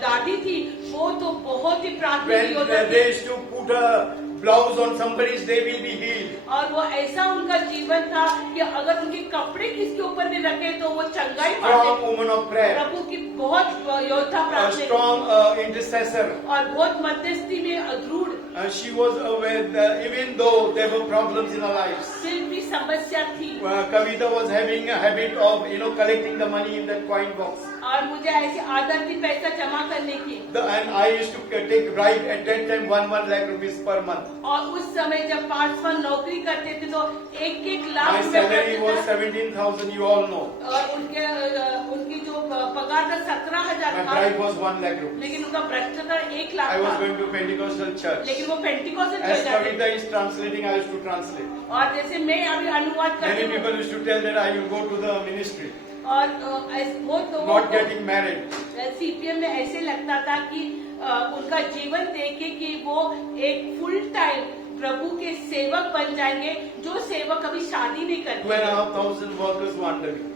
दादी थी वो तो बहुत ही प्रार्थना When योद्धा they थी, used to put a blouse on somebody's, they will be healed. और वो ऐसा उनका जीवन था कि अगर उनके कपड़े किसके ऊपर भी रखे तो वो चंगाई Strong पाते। woman of prayer. प्रभु की बहुत योद्धा A प्रार्थना strong intercessor. और बहुत मध्यस्थी में दृढ़, She was with, even though there were problems in her lives. फिर भी समस्या थी। Kavita was having a habit of, collecting the money in that coin box. और मुझे ऐसी आदत थी पैसा जमा करने की, And I used to take bribe at that time 1 lakh rupees per month. और उस समय जब पासवान नौकरी करते थे तो 1-1 लाख My रुपए salary was करते थे, 17,000, you all know. और उनकी जो पगार था 17,000 My था, bribe was 1 lakh rupees. लेकिन उनका भ्रष्टाचार 1 लाख I was था। going to Pentecostal church. लेकिन वो पेंटिकॉस्टल As चल जाते Kavita is translating, I used to translate. और जैसे मैं अभी अनुवाद करती Many हूँ, people used to tell that I will go to the ministry, और बहुत लोगों not को getting married. सीपीएम में ऐसे लगता था कि उनका जीवन देखे कि वो एक फुल टाइम प्रभु के सेवक बन जाएंगे, जो सेवक कभी शादी नहीं करते। 2,500 workers were under me.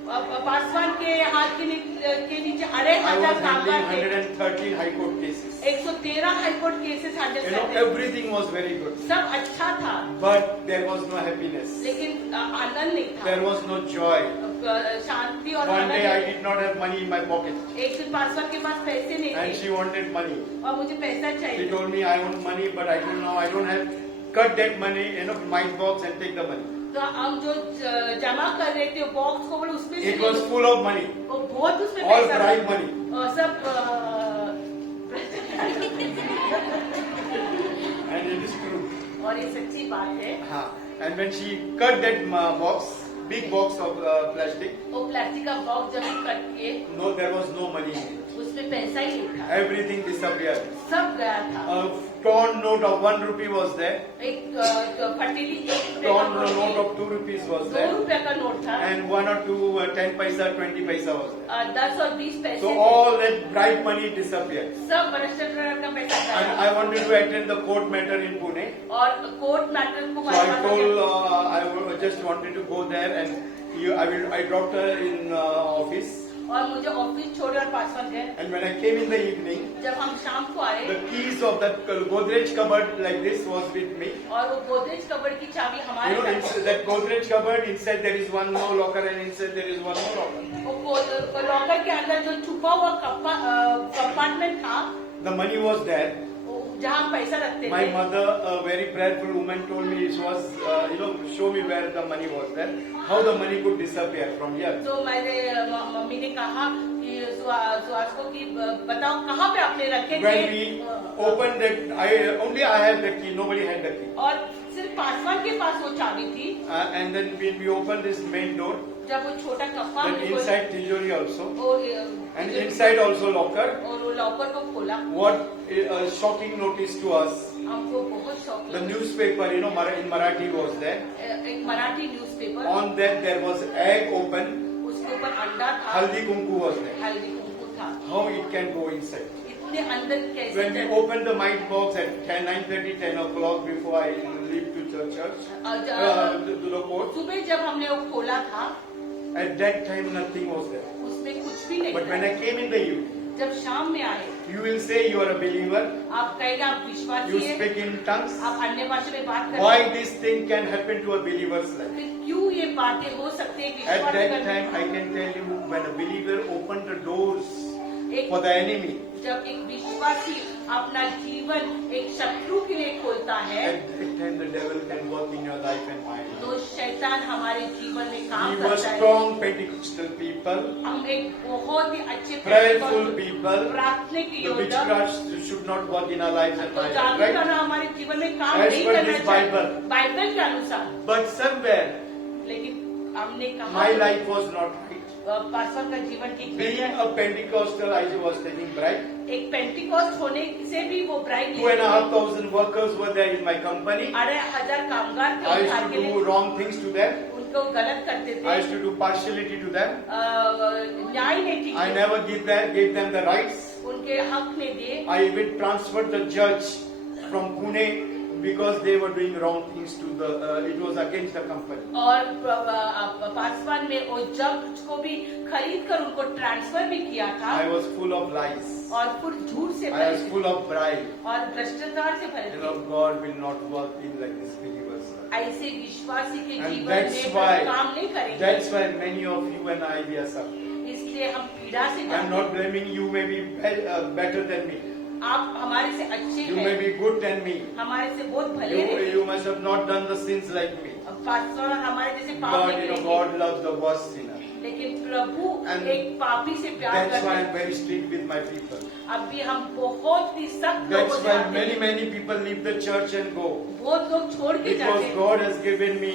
Paswan के हाथ के नीचे I 2,500 was handling कामगार थे, 113 high court cases. 113 high court cases handle करते, Everything was very good. सब अच्छा था, But there was no happiness. लेकिन आनंद नहीं There था, was no joy. शांति और One आनंद day I नहीं। did not have money in my pocket. एक दिन पासवान के पास पैसे नहीं And थे she wanted money. और मुझे पैसा She चाहिए, told me I want money, but I don't know. I don't have. Cut that money, my box and take the money. तो हम जो जमा कर रहे थे बॉक्स को बोले उसमें से It was full of money. वो बहुत उसमें All पैसा bribe money. और सब And it is true. और ये सच्ची बात है। And when she cut that box, big box of plastic, वो प्लास्टिक का बॉक्स जब हम कट के no, there was no money in it. उसमें पैसा ही नहीं था, Everything disappeared. सब गया था। A torn note of 1 rupee was there. एक फटीली 1 रुपए Torn का note note, of 2 rupees was 2 there. रुपए का नोट था, And 1 or 2 10 paisa, 20 paisa was there. 10 और 20 पैसे So थे, all that bribe money disappeared. सब भ्रष्टाचार का पैसा And गया। I wanted to attend the court matter in Pune. और कोर्ट मैटर को So I told, just wanted to go there, and I dropped her in office. और मुझे office छोड़े और पासवान गए। And when I came in the evening, जब हम शाम को आए the keys of that Godrej cupboard like this was with me. और वो गोदरेज कबर्ड की चाबी हमारे पास, That Godrej cupboard, inside there is one more locker, and inside there is one more locker. वो लॉकर के अंदर जो छुपा हुआ कंपार्टमेंट था, The money was there. जहाँ हम पैसा रखते My थे। mother, a very prayerful woman, told me she was, show me where the money was there, how the money could disappear from here. तो मेरे मम्मी ने कहा कि सुहास को कि बताओ कहाँ पे आपने रखे When थे। we opened that, I had the key, nobody had the key. और सिर्फ पासवान के पास वो चाबी थी। And then when we opened this main door, जब वो छोटा कप्पा then हमने खोला- inside tijori also, और and inside also locker. और वो लॉकर को खोला, What a shocking notice to us. हमको बहुत शौक The लगा। newspaper, in Marathi was there. एक Marathi newspaper, On that there was egg open, उसके ऊपर अंडा था, haldi kumku was there. Haldi Kumkum था। How it can go inside? इतने अंदर कैसे When we चले? opened the mic box at 9:30, 10 o'clock before I leave to the church, to the court, सुबह जब हमने वो खोला था, at that time nothing was there. उसमें कुछ भी नहीं But when था। I came in the evening, जब शाम में आए, you will say you are a believer, आप कहेंगे आप विश्वासी you हैं, speak in tongues. आप अन्य भाषा में बात करते Why हैं, this thing can happen to a believer's life? फिर क्यों ये बातें हो सकती है At विश्वास that करने? time, I can tell you, when a believer opened the doors एक for the enemy, जब एक विश्वासी अपना जीवन एक शत्रु के लिए खोलता है, at that time the devil can work in your life and mine. तो शैतान हमारे जीवन में काम We were करता है। strong Pentecostal people, हम एक बहुत ही अच्छे prayerful people. प्रार्थना की The योजना, witchcraft should not work in our lives and तो my life, जादू right? करना हमारे जीवन में काम As नहीं per करना this चाहिए Bible. बाइबल के अनुसार। But somewhere, लेकिन हमने कहा my life was not right. Paswan का जीवन ठीक नहीं Being है। a Pentecostal, I was taking bribe. एक पेंटिकॉस्ट होने से भी वो bride 2,500 workers were there in my company. 2,500 कामगार थे I उस used घर to के लिए, do wrong things to them. उनको गलत करते I थे, used to do partiality to them. न्याय नहीं ठीक I है, never gave them the rights. उनके हक में दिए। I even transferred the judge from Pune because they were doing wrong things to the. It was against the company. और पासवान में वो जज को भी खरीद कर उनको ट्रांसफर भी किया था I was full of lies. और फिर झूठ से I भरे was full of pride. और भ्रष्टाचार से भरे You थे। know, God will not work in like this believers. ऐसे विश्वासी के And जीवन that's में why, काम नहीं करेंगे, that's why many of you and I we are suffering. इसलिए हम पीड़ा से I'm जाते not blaming you. May be better than me. हैं। आप हमारे से अच्छे You may हैं, be good than me. हमारे से बहुत भले हैं। You must have not done the sins like me. Paswan हमारे जैसे पाप But नहीं you know, करेंगे, God loves the worst sinner. लेकिन प्रभु And एक पापी से प्यार That's करते why हैं। I'm very strict with my people. अभी हम बहुत ही सख्त लोगों That's से why आते हैं। many people leave the church and go. बहुत लोग छोड़ के जाते Because हैं, God has given me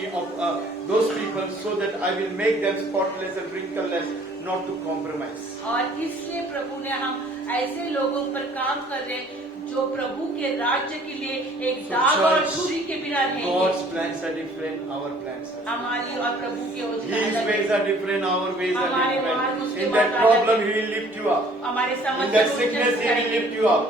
those people so that I will make them spotless and wrinkleless, not to compromise. और इसलिए प्रभु ने हम ऐसे लोगों पर काम कर रहे हैं जो प्रभु के राज्य के लिए एक So दाग और church, छुरी के बिना रहेंगे। God's plans are different, our plans are हमारी और प्रभु के योजना His अलग है। ways are different, our ways are हमारे मार्ग different. उसके In that मार्ग अलग problem, है। He will lift you up. हमारे In समझ that sickness, He will lift you up.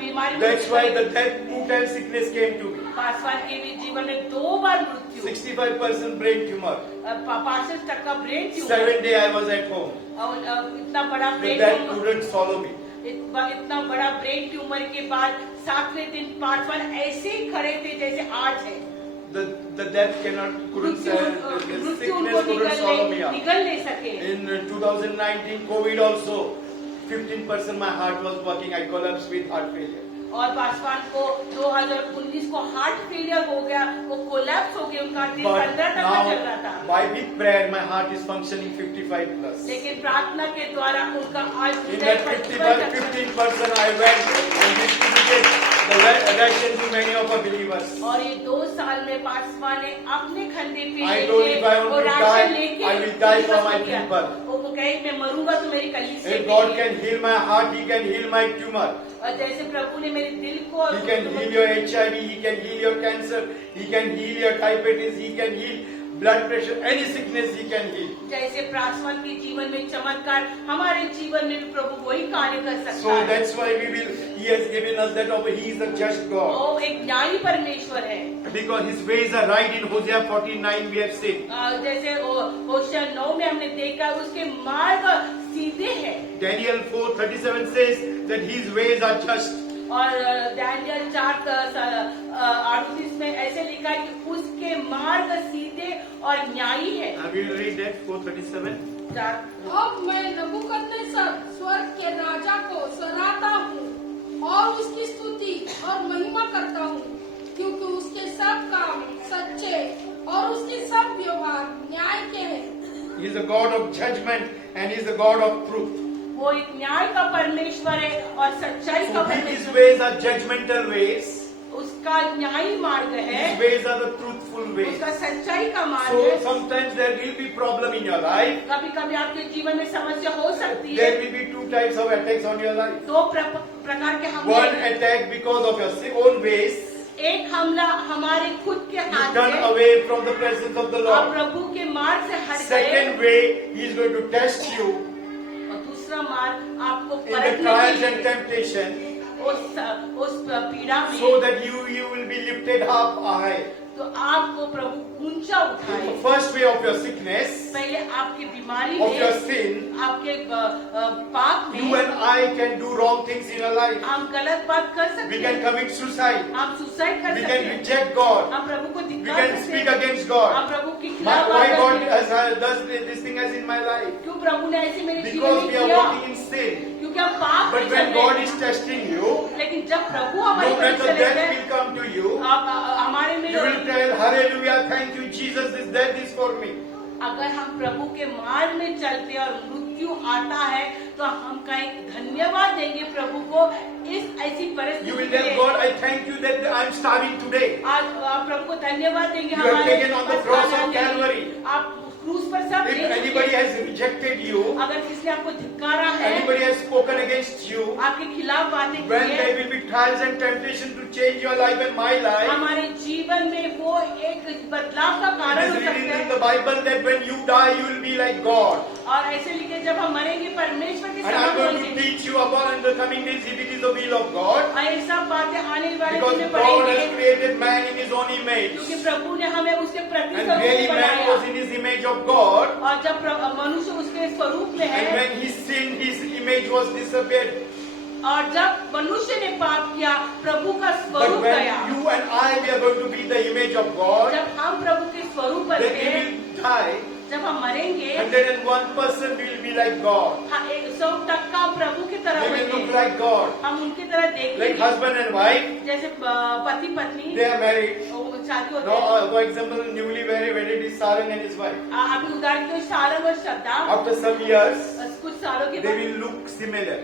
बीमारी में That's why the death, 2 times sickness came to me. Paswan के भी जीवन में 2 बार मृत्यु, 65% brain tumor. 65% brain tumour 7 days I was at home. और इतना बड़ा The brain death tumour, couldn't swallow me. इतना बड़ा ब्रेन ट्यूमर के बाद 7वें दिन पासवान ऐसे ही खड़े थे जैसे आज है। The death couldn't मृत्यु sickness उनको couldn't swallow me up. निगल नहीं सके। In 2019 COVID also, 15% my heart was working. I collapsed with heart failure. और पासवान को 2019 को हार्ट फेलियर हो गया, वो कोलैप्स हो गया, उनका दिल But 15 तक का चल रहा now, था, by big prayer, my heart is functioning 55 plus. लेकिन प्रार्थना के द्वारा उनका आज In that 15% I went and distributed the ration to many of our believers. और ये 2 साल में पासवान ने अपने खंडे पे I told if I want और to राशन die, लेके I will die for my दिया। people. वो कहे मैं मरूंगा तो मेरी कलीसिया If के God लिए। can heal my heart, He can heal my tumor. और जैसे प्रभु ने मेरे दिल को और He can heal your HIV, He can heal your cancer, He can heal your diabetes, He can heal blood pressure, any sickness He can heal. जैसे पासवान के जीवन में चमत्कार, हमारे जीवन में भी प्रभु वही कार्य कर सकता So है। that's why He has given us that offer. He is a just God. वो एक न्यायी परमेश्वर है। Because His ways are right. In Hosea 14:9 we have seen. जैसे होशे 9 में हमने देखा उसके मार्ग सीधे हैं। Daniel 4:37 says that His ways are just. और दानियल 4:38 में ऐसे लिखा है कि उसके मार्ग सीधे और न्यायी है। We will read that 4:37. अब मैं नबूकदनेस्सर स्वर्ग के राजा को सराहता हूँ और उसकी स्तुति और God of judgment and He is the God of truth. वो एक न्याय का परमेश्वर है और सच्चाई का So His परमेश्वर ways are judgmental ways. उसका न्यायी मार्ग है, His ways are the truthful ways. उसका सच्चाई का मार्ग So है। sometimes there will be problem in your life. कभी कभी आपके जीवन में समस्या हो सकती है। There will be two types of attacks on your life. दो प्रकार के One हमले, attack because of your own ways. एक हमला हमारे खुद के You हाथ turn से, away from the presence of the आप Lord. प्रभु के मार्ग से हट गए, Second way, He is going to test you और दूसरा मार्ग आपको in the परखने trials के and लिए, temptation, उस पीड़ा में, so that you will be lifted up high. तो आपको प्रभु ऊंचा The उठाए। first way of your sickness, पहले आपकी बीमारी of your में, sin, आपके पाप you में and I can do wrong things in our life. हम गलत बात कर We सकते can हैं, commit suicide. हम सुसाइड कर We सकते can हैं, reject God. हम प्रभु को We धिक्कार can सकते speak हैं, against God. हम प्रभु की खिलाफ Why बात God करते हैं। does this thing as in my life? क्यों प्रभु ने ऐसे मेरे जीवन Because में we are किया? walking in sin. क्योंकि हम पाप में But चल when रहे God हैं। is testing you, लेकिन जब प्रभु no हमारी matter परीक्षा लेते death हैं, will come to you. हमारे में You will tell, Hallelujah, thank you, Jesus, this death is for me. अगर हम प्रभु के मार्ग में चलते और मृत्यु आता है तो हम कहें धन्यवाद देंगे प्रभु को इस ऐसी You परिस्थिति will के tell लिए। God, I thank you that I am starving today. आज आप प्रभु को धन्यवाद देंगे You have हमारे taken on the cross of आने के लिए। Calvary. आप क्रूस पर सब If ले चुके anybody हैं। has rejected you, अगर किसी ने आपको धिक्कारा है, anybody has spoken against you, आपके खिलाफ बातें की when है, there will be trials and temptation to change your life and my life, हमारे जीवन में वो एक बदलाव का it कारण is हो सकता written in है। the Bible that when you die, you will be like God. और ऐसे लिखे जब हम मरेंगे परमेश्वर के And I am समान going to होंगे। teach you about in the coming days if it is the will of God. और ये सब बातें आने वाले Because दिन में God पढ़ेंगे has created man in His own image. क्योंकि प्रभु ने हमें उसके And प्रतिस्वरूप really में man बनाया was in His image of God. और जब मनुष्य उसके स्वरूप में And है when he sinned, his image was disappeared. और जब मनुष्य ने पाप किया प्रभु का But स्वरूप when गया। you and I we are going to be the image of God, जब हम प्रभु के स्वरूप then बनते we हैं, will die. जब हम मरेंगे 101% will be like God. हाँ, 100% प्रभु की तरह They will look बनेंगे। like God. हम उनकी तरह Like देखेंगे husband and wife, जैसे पति पत्नी they are married. शादी होते Now, हैं। for example, newly wedded is Sarang and his wife. अभी उदाहरण के सारंग और श्रद्धा After some years, कुछ सालों के they बाद will look similar.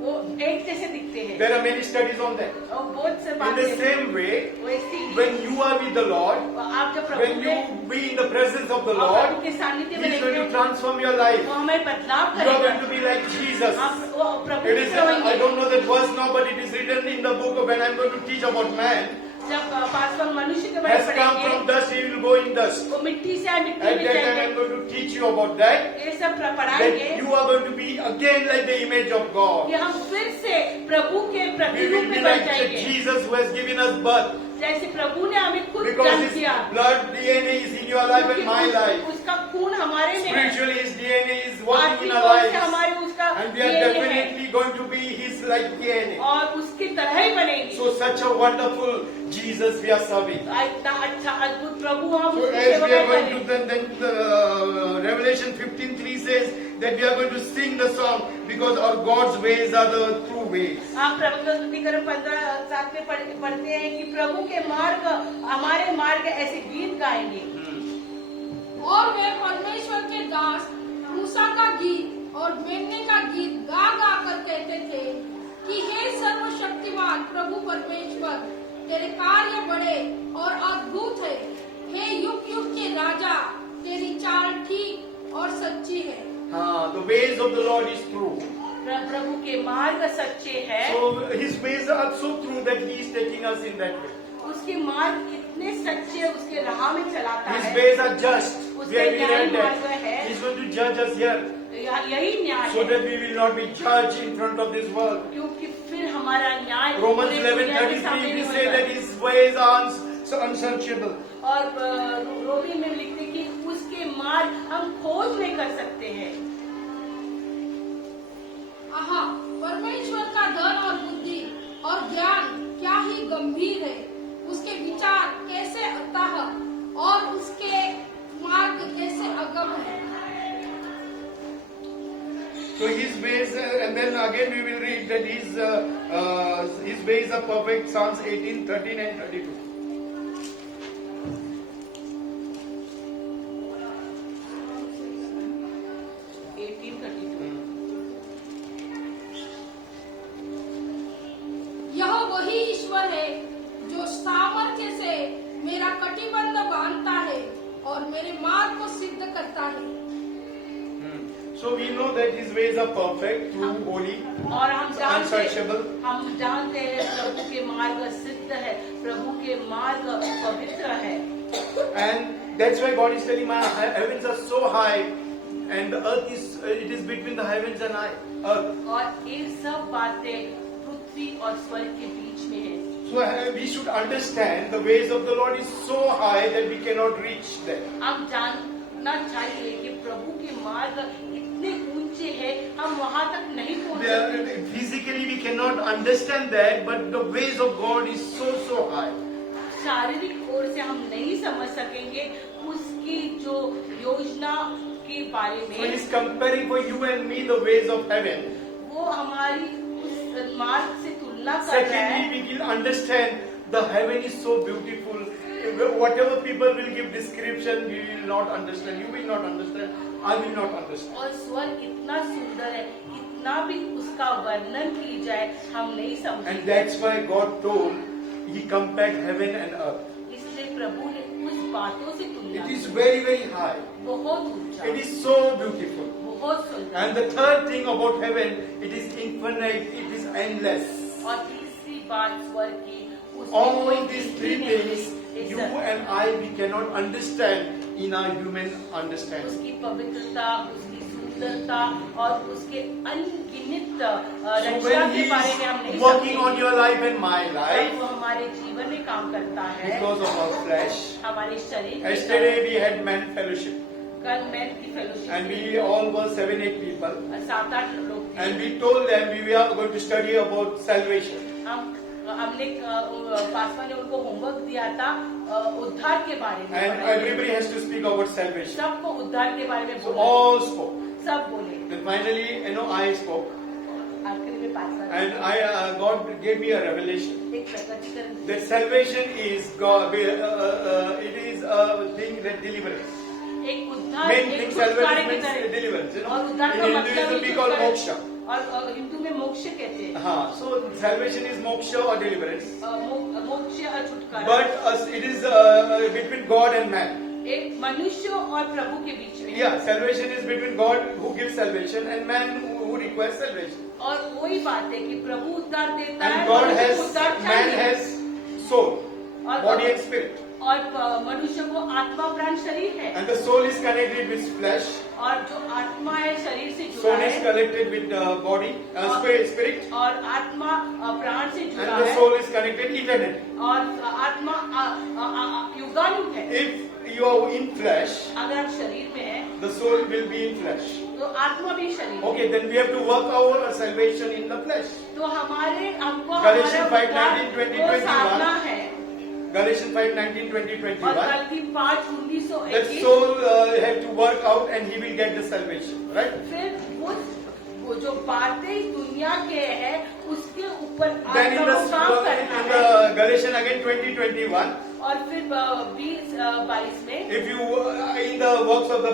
वो एक जैसे दिखते हैं There are many studies on that. और बहुत से In बातें the same way, वैसी ही when you are with the Lord, आप जब प्रभु when में you be in the presence of the और Lord, प्रभु के सानिध्य में He is going to रहेंगे transform your life. वो हमें बदलाव You are करेगा going to be like Jesus. आप वो प्रभु It की is, तरह I होंगे don't know that verse now, but it is written in the book of when I'm going to teach about man. जब पासवान मनुष्य के बारे Has में come पढ़ेंगे from dust, he will go in dust. वो मिट्टी से आए मिट्टी At में that time, जाएंगे I'm going to teach you about that. ये सब That पढ़ाएंगे you are going to be again like the image of God. कि हम फिर से प्रभु के We प्रतिरूप will be में बन like the जाएंगे Jesus who has given us birth. जैसे प्रभु ने हमें खुद Because जन्म his दिया blood DNA is in your life and my life. उसका खून हमारे में है Spiritually, his DNA is working आत्मिक in our ओर से lives. हमारे उसका And we are DNA है definitely going to be his like DNA. और उसकी तरह ही बनेगी So such a wonderful Jesus we are serving. इतना अच्छा अद्भुत प्रभु हम So उसकी as सेवा we are going करें to then Revelation 15:3 says that we are going to sing the song because our God's ways are the true ways. आप प्रभु का स्तुतिकरण 15:7 में पढ़ते हैं कि प्रभु के मार्ग हमारे मार्ग ऐसे गीत गाएंगे और वे परमेश्वर के दास मूसा का गीत और मेमने का गीत गा गा कर कहते थे कि हे सर्वशक्तिमान प्रभु परमेश्वर तेरे कार्य बड़े और अद्भुत है। हे युग युग के राजा तेरी चाल ठीक और सच्ची है। The ways of the Lord is true. प्रभु के मार्ग सच्चे हैं So his ways are so true that he is taking us in that way. उसके मार्ग इतने सच्चे उसके राह में चलाता His है ways are just. उसके We are न्याय read मार्ग that. है He is going to judge us here यही न्याय so है that we will not be judged in front of this world. क्योंकि फिर हमारा न्याय Romans पूरी दुनिया के 11:33 सामने we नहीं say होगा। that his ways are unsearchable. और रोमी में लिखते कि उसके मार्ग हम खोज नहीं कर सकते हैं आहा परमेश्वर का धन और बुद्धि और ज्ञान क्या ही गंभीर है। उसके विचार कैसे अथाह और उसके मार्ग कैसे अगम है। So his ways, and then again we will read that his ways are perfect. Psalms 18:13 and 32. वही ईश्वर है जो सामर्थ्य से मेरा कटिबंध बांधता है और मेरे मार्ग को सिद्ध करता है। So we know that His ways are perfect, true, holy, और unsearchable. हम जानते हैं प्रभु के मार्ग सिद्ध है, प्रभु के मार्ग पवित्र है। And that's why God is telling, my heavens are so high, and the earth it is between the heavens and earth. और ये सब बातें पृथ्वी और स्वर्ग के बीच में है। So we should understand the ways of the Lord is so high that we cannot reach them. हम जानना चाहिए कि प्रभु के मार्ग इतने ऊंचे हैं, हम वहां तक नहीं पहुंच सकते। Physically we cannot understand that, but the ways of God is so high. शारीरिक ओर से हम नहीं समझ सकेंगे उसकी जो योजना के बारे So में। He's comparing for you and me the ways of heaven. वो हमारी उस मार्ग से तुलना कर रहा है। Secondly, we will understand the heaven is so beautiful. Whatever people will give description, we will not understand. You will not understand. I will not understand. और स्वर्ग इतना सुंदर है, इतना भी उसका वर्णन की जाए हम नहीं And समझेंगे। that's why God told, He compared heaven and earth. इसलिए प्रभु ने उस बातों से तुलना It की। is very high. बहुत ऊंचा, It is so beautiful. बहुत सुंदर। And the third thing about heaven, it is infinite, it is endless. और तीसरी बात स्वर्ग की, उसमें All कोई these गिनती three नहीं things, है। you and I, we cannot understand in our human understanding. उसकी पवित्रता, उसकी सुंदरता और उसके अनगिनत So रचना when के He बारे में हम नहीं is working on समझेंगे। your life and my जब life, वो हमारे जीवन में काम करता है, because of our flesh. हमारे शरीर में। Yesterday we had man fellowship, कल मैन की fellowship and we all were 7-8 people, 7-8 लोग थे। and we told them we are going to study about salvation. हमने पासवान ने उनको होमवर्क दिया था उद्धार के बारे में। And everybody has to speak about salvation. सबको उद्धार के बारे में So बोला, all spoke. सब बोले। Then finally, I spoke, आखिरी में Paswan and God gave me a revelation एक प्रकटीकरण, that salvation is God. It is a thing that deliverance. एक उद्धार, Main एक thing छुटकारे salvation की means तरह। deliverance. और उद्धार In का मतलब Hinduism we ही call छुटकारा। moksha. और हिंदू में मोक्ष कहते हैं। So salvation is moksha or deliverance. मोक्ष और छुटकारा। But it is between God and man. एक मनुष्य और प्रभु के बीच में। Yeah, salvation is between God who gives salvation and man who requires salvation. और वही बात है कि प्रभु उद्धार देता है, And God मनुष्य को has, उद्धार man चाहिए। has soul, और body and spirit. और मनुष्य को आत्मा प्राण शरीर है, And the soul is connected with flesh. और जो आत्मा है शरीर से जुड़ा Soul is है, connected with body, spirit. और आत्मा प्राण से जुड़ा And the है, soul is connected eternally. और आत्मा युगानुग है। If you are in flesh, अगर आप शरीर में है the soul will be in flesh. तो आत्मा भी शरीर में। Okay, then we have to work our salvation in the flesh. तो हमको Galatians हमारा 5:19, उद्धार 20, को साधना है। Galatians 5:19, 20, और 21. गलती 5:19 That soul have to work out and he will get the salvation, right? फिर वो जो बातें दुनिया के है उसके ऊपर Then in आत्मा को काम करना in है। the Galatians again 20:21, और फिर 20-22 में if you in the works of the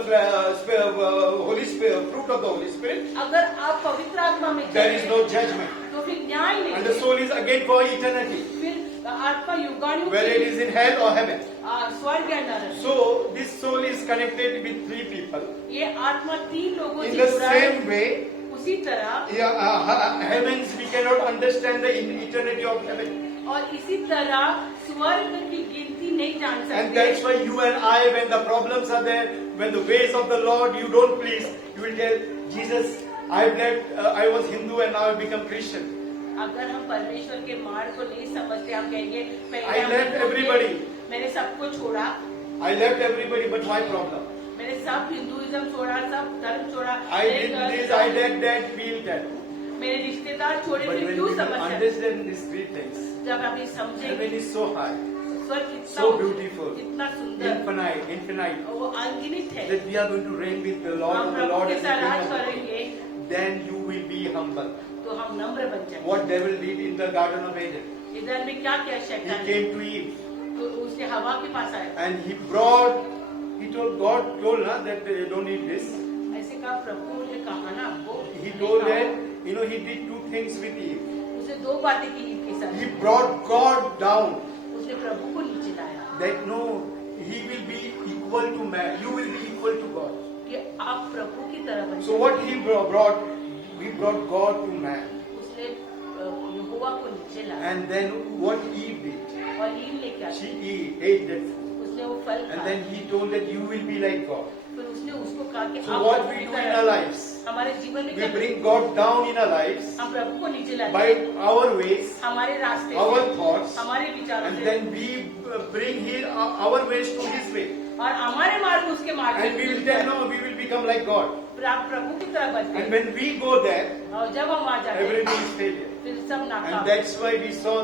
Holy Spirit, fruit of the Holy Spirit, अगर आप पवित्र आत्मा में there is चले, no judgment, तो फिर न्याय नहीं and the है। soul is again for eternity, फिर आत्मा युगानुग whether it is in hell or heaven. स्वर्ग या नरक। So this soul is connected with three people. ये आत्मा 3 लोगों In से the जुड़ा है। same way, उसी तरह heavens we cannot understand the eternity of heaven. और इसी तरह स्वर्ग की गिनती नहीं जान And सकते। that's why you and I, when the problems are there, when the ways of the Lord you don't please, you will tell Jesus, I was Hindu and now I become Christian. अगर हम परमेश्वर के मार्ग को नहीं समझते, हम कहेंगे पहले I हम left हिंदू थे, everybody. मैंने सबको छोड़ा, I left everybody, but my problem. मैंने सब हिंदुइज्म छोड़ा, सब धर्म छोड़ा, I did this, I did that, feel that. मेरे रिश्तेदार छोड़े, But फिर when क्यों you समझ सकते? understand these three things, जब आप ये समझेंगे heaven is so high, स्वर्ग कितना so beautiful, कितना सुंदर, infinite, वो अनगिनत है। that we are going to reign with the Lord, हम and the प्रभु Lord के is the साथ King Raj of the King. करेंगे, Then you will be humble. तो हम नम्र बन जाएंगे। What devil did in the Garden of Eden? इधर में क्या क्या He शैतान came to Eve. तो उसने हवा के पास आया, And God told her that you don't eat this. ऐसे कहा प्रभु ने कहा ना आपको, He told that, he did two things with Eve. उसने दो बातें की ईद के He साथ। brought God down. उसने प्रभु को नीचे लाया That no, he will be equal to man. You will be equal to God. कि आप प्रभु की तरह बने। So what he brought, he brought God to man. उसने यहोवा को नीचे लाया And then what Eve did, और ईव ने क्या she किया? ate that food. उसने वो फल And खाया। then he told that you will be like God. फिर उसने उसको कहा कि So आप what प्रभु we की do in तरह our बने। lives, हमारे जीवन में we क्या bring God down in our lives हम प्रभु को नीचे लाते by हैं our ways, हमारे रास्ते our से, thoughts, हमारे विचारों and से then we bring our ways to His way. और हमारे मार्ग उसके मार्ग And we will tell, no, we will become like God. फिर आप प्रभु की तरह बनते And हैं when we go there, और जब हम वहाँ जाते हैं everything is failure. फिर सब नाकाम। And that's why we saw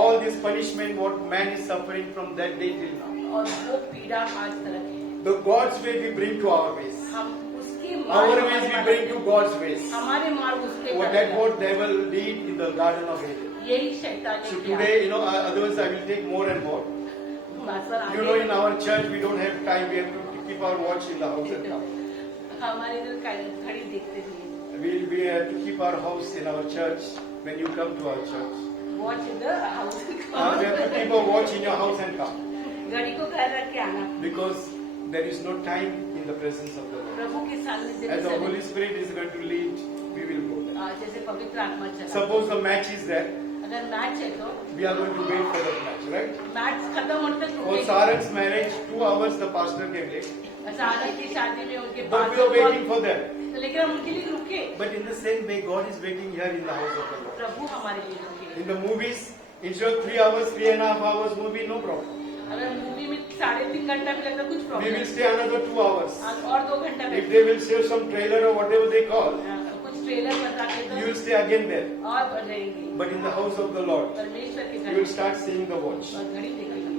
all this punishment what man is suffering from that day till now. और वो पीड़ा आज तक है। The God's way we bring to our ways. हम उसके Our मार्ग ways we bring to God's ways. हमारे मार्ग उसके What तरफ that है। what devil did in the Garden of Eden. यही शैतान So ने किया। today, otherwise I will take more and more. Master You know, in our church we don't have time. We have to keep our watch in the house and come. हमारे इधर घड़ी देखते थे We have to keep our house in our church when you come to our church. Watch in the house We have to keep a watch in your house and come. घड़ी को घर रख के आना Because there is no time in the presence of the Lord. प्रभु के सानिध्य As the में Holy Spirit is going to lead, we will go there. जैसे पवित्र आत्मा चला Suppose the match is there, अगर मैच है तो we are going to wait for that match, right? Match खत्म होने तक For रुकेंगे। Saran's marriage, 2 hours the pastor came late. Sarang की शादी में उनके But pass we are waiting for them. तो लेकिन हम उनके लिए रुके But in the same way, God is waiting here in the house of the Lord. प्रभु हमारे लिए रुके In the movies, instead of 3 hours, 3.5 hours movie, no problem. अगर मूवी में 3.5 घंटा भी लगता कुछ We problem will stay another 2 hours. और 2 घंटा If they will show some trailer or whatever they call, कुछ ट्रेलर बता के you तो will stay again there. और बढ़ रहेंगे But in the house of the Lord, परमेश्वर के you घर will start seeing the watch. और घड़ी देखेंगे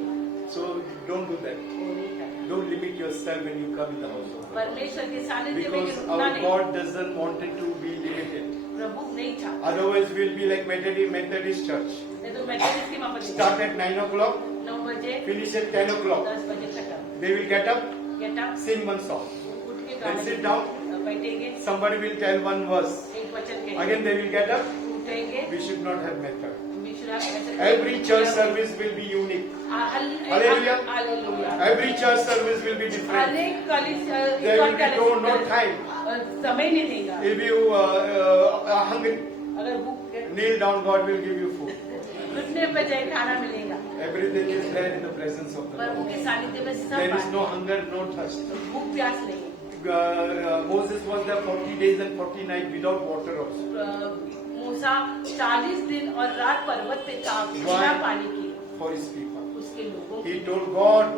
So don't do that. वो नहीं करना। Don't limit yourself when you come in the house of the Lord. परमेश्वर के सानिध्य में Because रुकना our नहीं God doesn't want it to be limited. प्रभु नहीं चाहता Otherwise, we'll be like Methodist church. नहीं तो मेथोडिस्ट की माँ पर Start at 9 o'clock, 9 बजे finish at 10 o'clock. 10 बजे खत्म They will get up, get up sing one song. उठ के Then गाना sit down. बैठेंगे Somebody will tell one verse. एक वचन के Again they will get up. उठेंगे We should not have method. we should have ऐसे- Every church service will be unique. Hallelujah. Hallelujah Every church service will be different. अनेक कलिसिया There will be no time. समय नहीं देगा If you are hungry, अगर भूख kneel down, God will give you food. घुटने पे जाए खाना मिलेगा Everything is there in the presence of the Prabhu Lord. के सानिध्य में सब There is बात no hunger, no thirst. भूख प्यास नहीं Moses was there 40 days and 40 nights without water also. मूसा 40 दिन और रात पर्वत पे था बिना पानी की For his people. उसके लोगों He told God,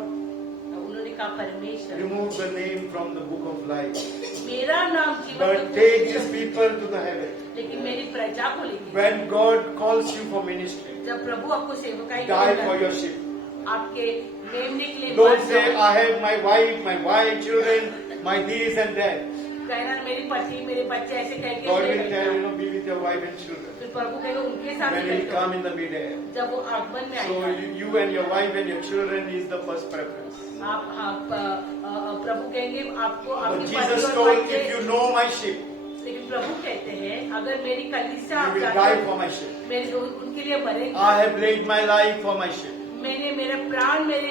उन्होंने कहा परमेश्वर remove the name from the book of life. मेरा नाम जीवन But take these people to the heaven. लेकिन मेरी प्रजा को लेके When God calls you for ministry, जब प्रभु आपको सेवकाई die for your sheep. आपके मेमने के लिए Don't मर say, जाओ। I have my wife, children, my this and that. कहना मेरी पति मेरे बच्चे ऐसे कह के God नहीं will tell, बैठना। be with your wife and children. फिर प्रभु कहेगा उनके साथ When ही He बैठो। come in the midair. जब वो आगमन में So आएगा you and your wife and your children is the first preference. आप प्रभु कहेंगे आपको But आपकी Jesus पति और told, बच्चे if you know my sheep, लेकिन प्रभु कहते हैं अगर मेरी कलीसिया you आप will जाते die हो, for my sheep. मेरे उनके लिए मरेंगे I have laid my life for my sheep. मैंने मेरे प्राण मेरे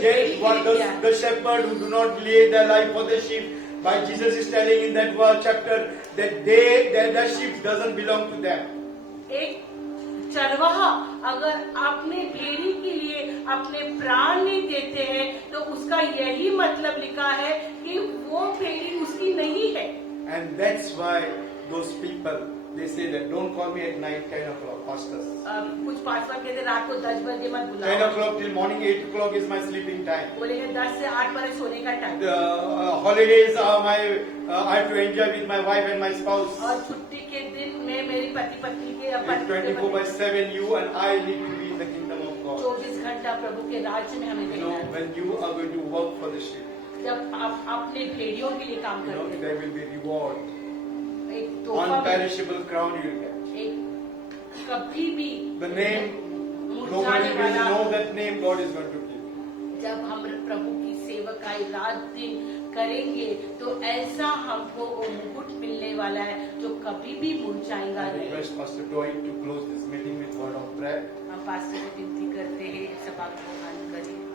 James, what the shepherd who do not lay their life for the sheep. By Jesus is telling in that chapter that the sheep doesn't belong to them. एक चरवाहा अगर अपने भेड़ी के लिए अपने प्राण नहीं देते हैं तो उसका यही मतलब लिखा है कि वो भेड़ी उसकी नहीं है। And that's why those people, they say that don't call me at night 10 o'clock, pastors. कुछ पासवान कहते रात को 10 बजे मत 10 बुलाओ, o'clock till morning 8 o'clock is my sleeping time. बोलेंगे 10 से 8 बजे सोने का time. The holidays are I have to enjoy with my wife and my spouse. और छुट्टी के दिन में मेरी पति पत्नी के It's 24/7, you and I need to be in the kingdom of God. 24 घंटा प्रभु के राज्य में हमें You देना know, है। when you are going to work for the sheep, जब आप अपने भेड़ियों के लिए काम you know, करते there will be reward. हैं एक तोहफा मिलेगा। Unperishable crown you will get. एक कभी भी The name, मुरझाने nobody will वाला know that name God is going to give. जब हम प्रभु की सेवकाई रात दिन करेंगे तो ऐसा हमको वो मुकुट मिलने वाला है जो कभी भी मुरझाएगा I नहीं। request Pastor Dwight to close this meeting with word of prayer. हम पास्टर को विनती करते हैं सभा को बंद करें।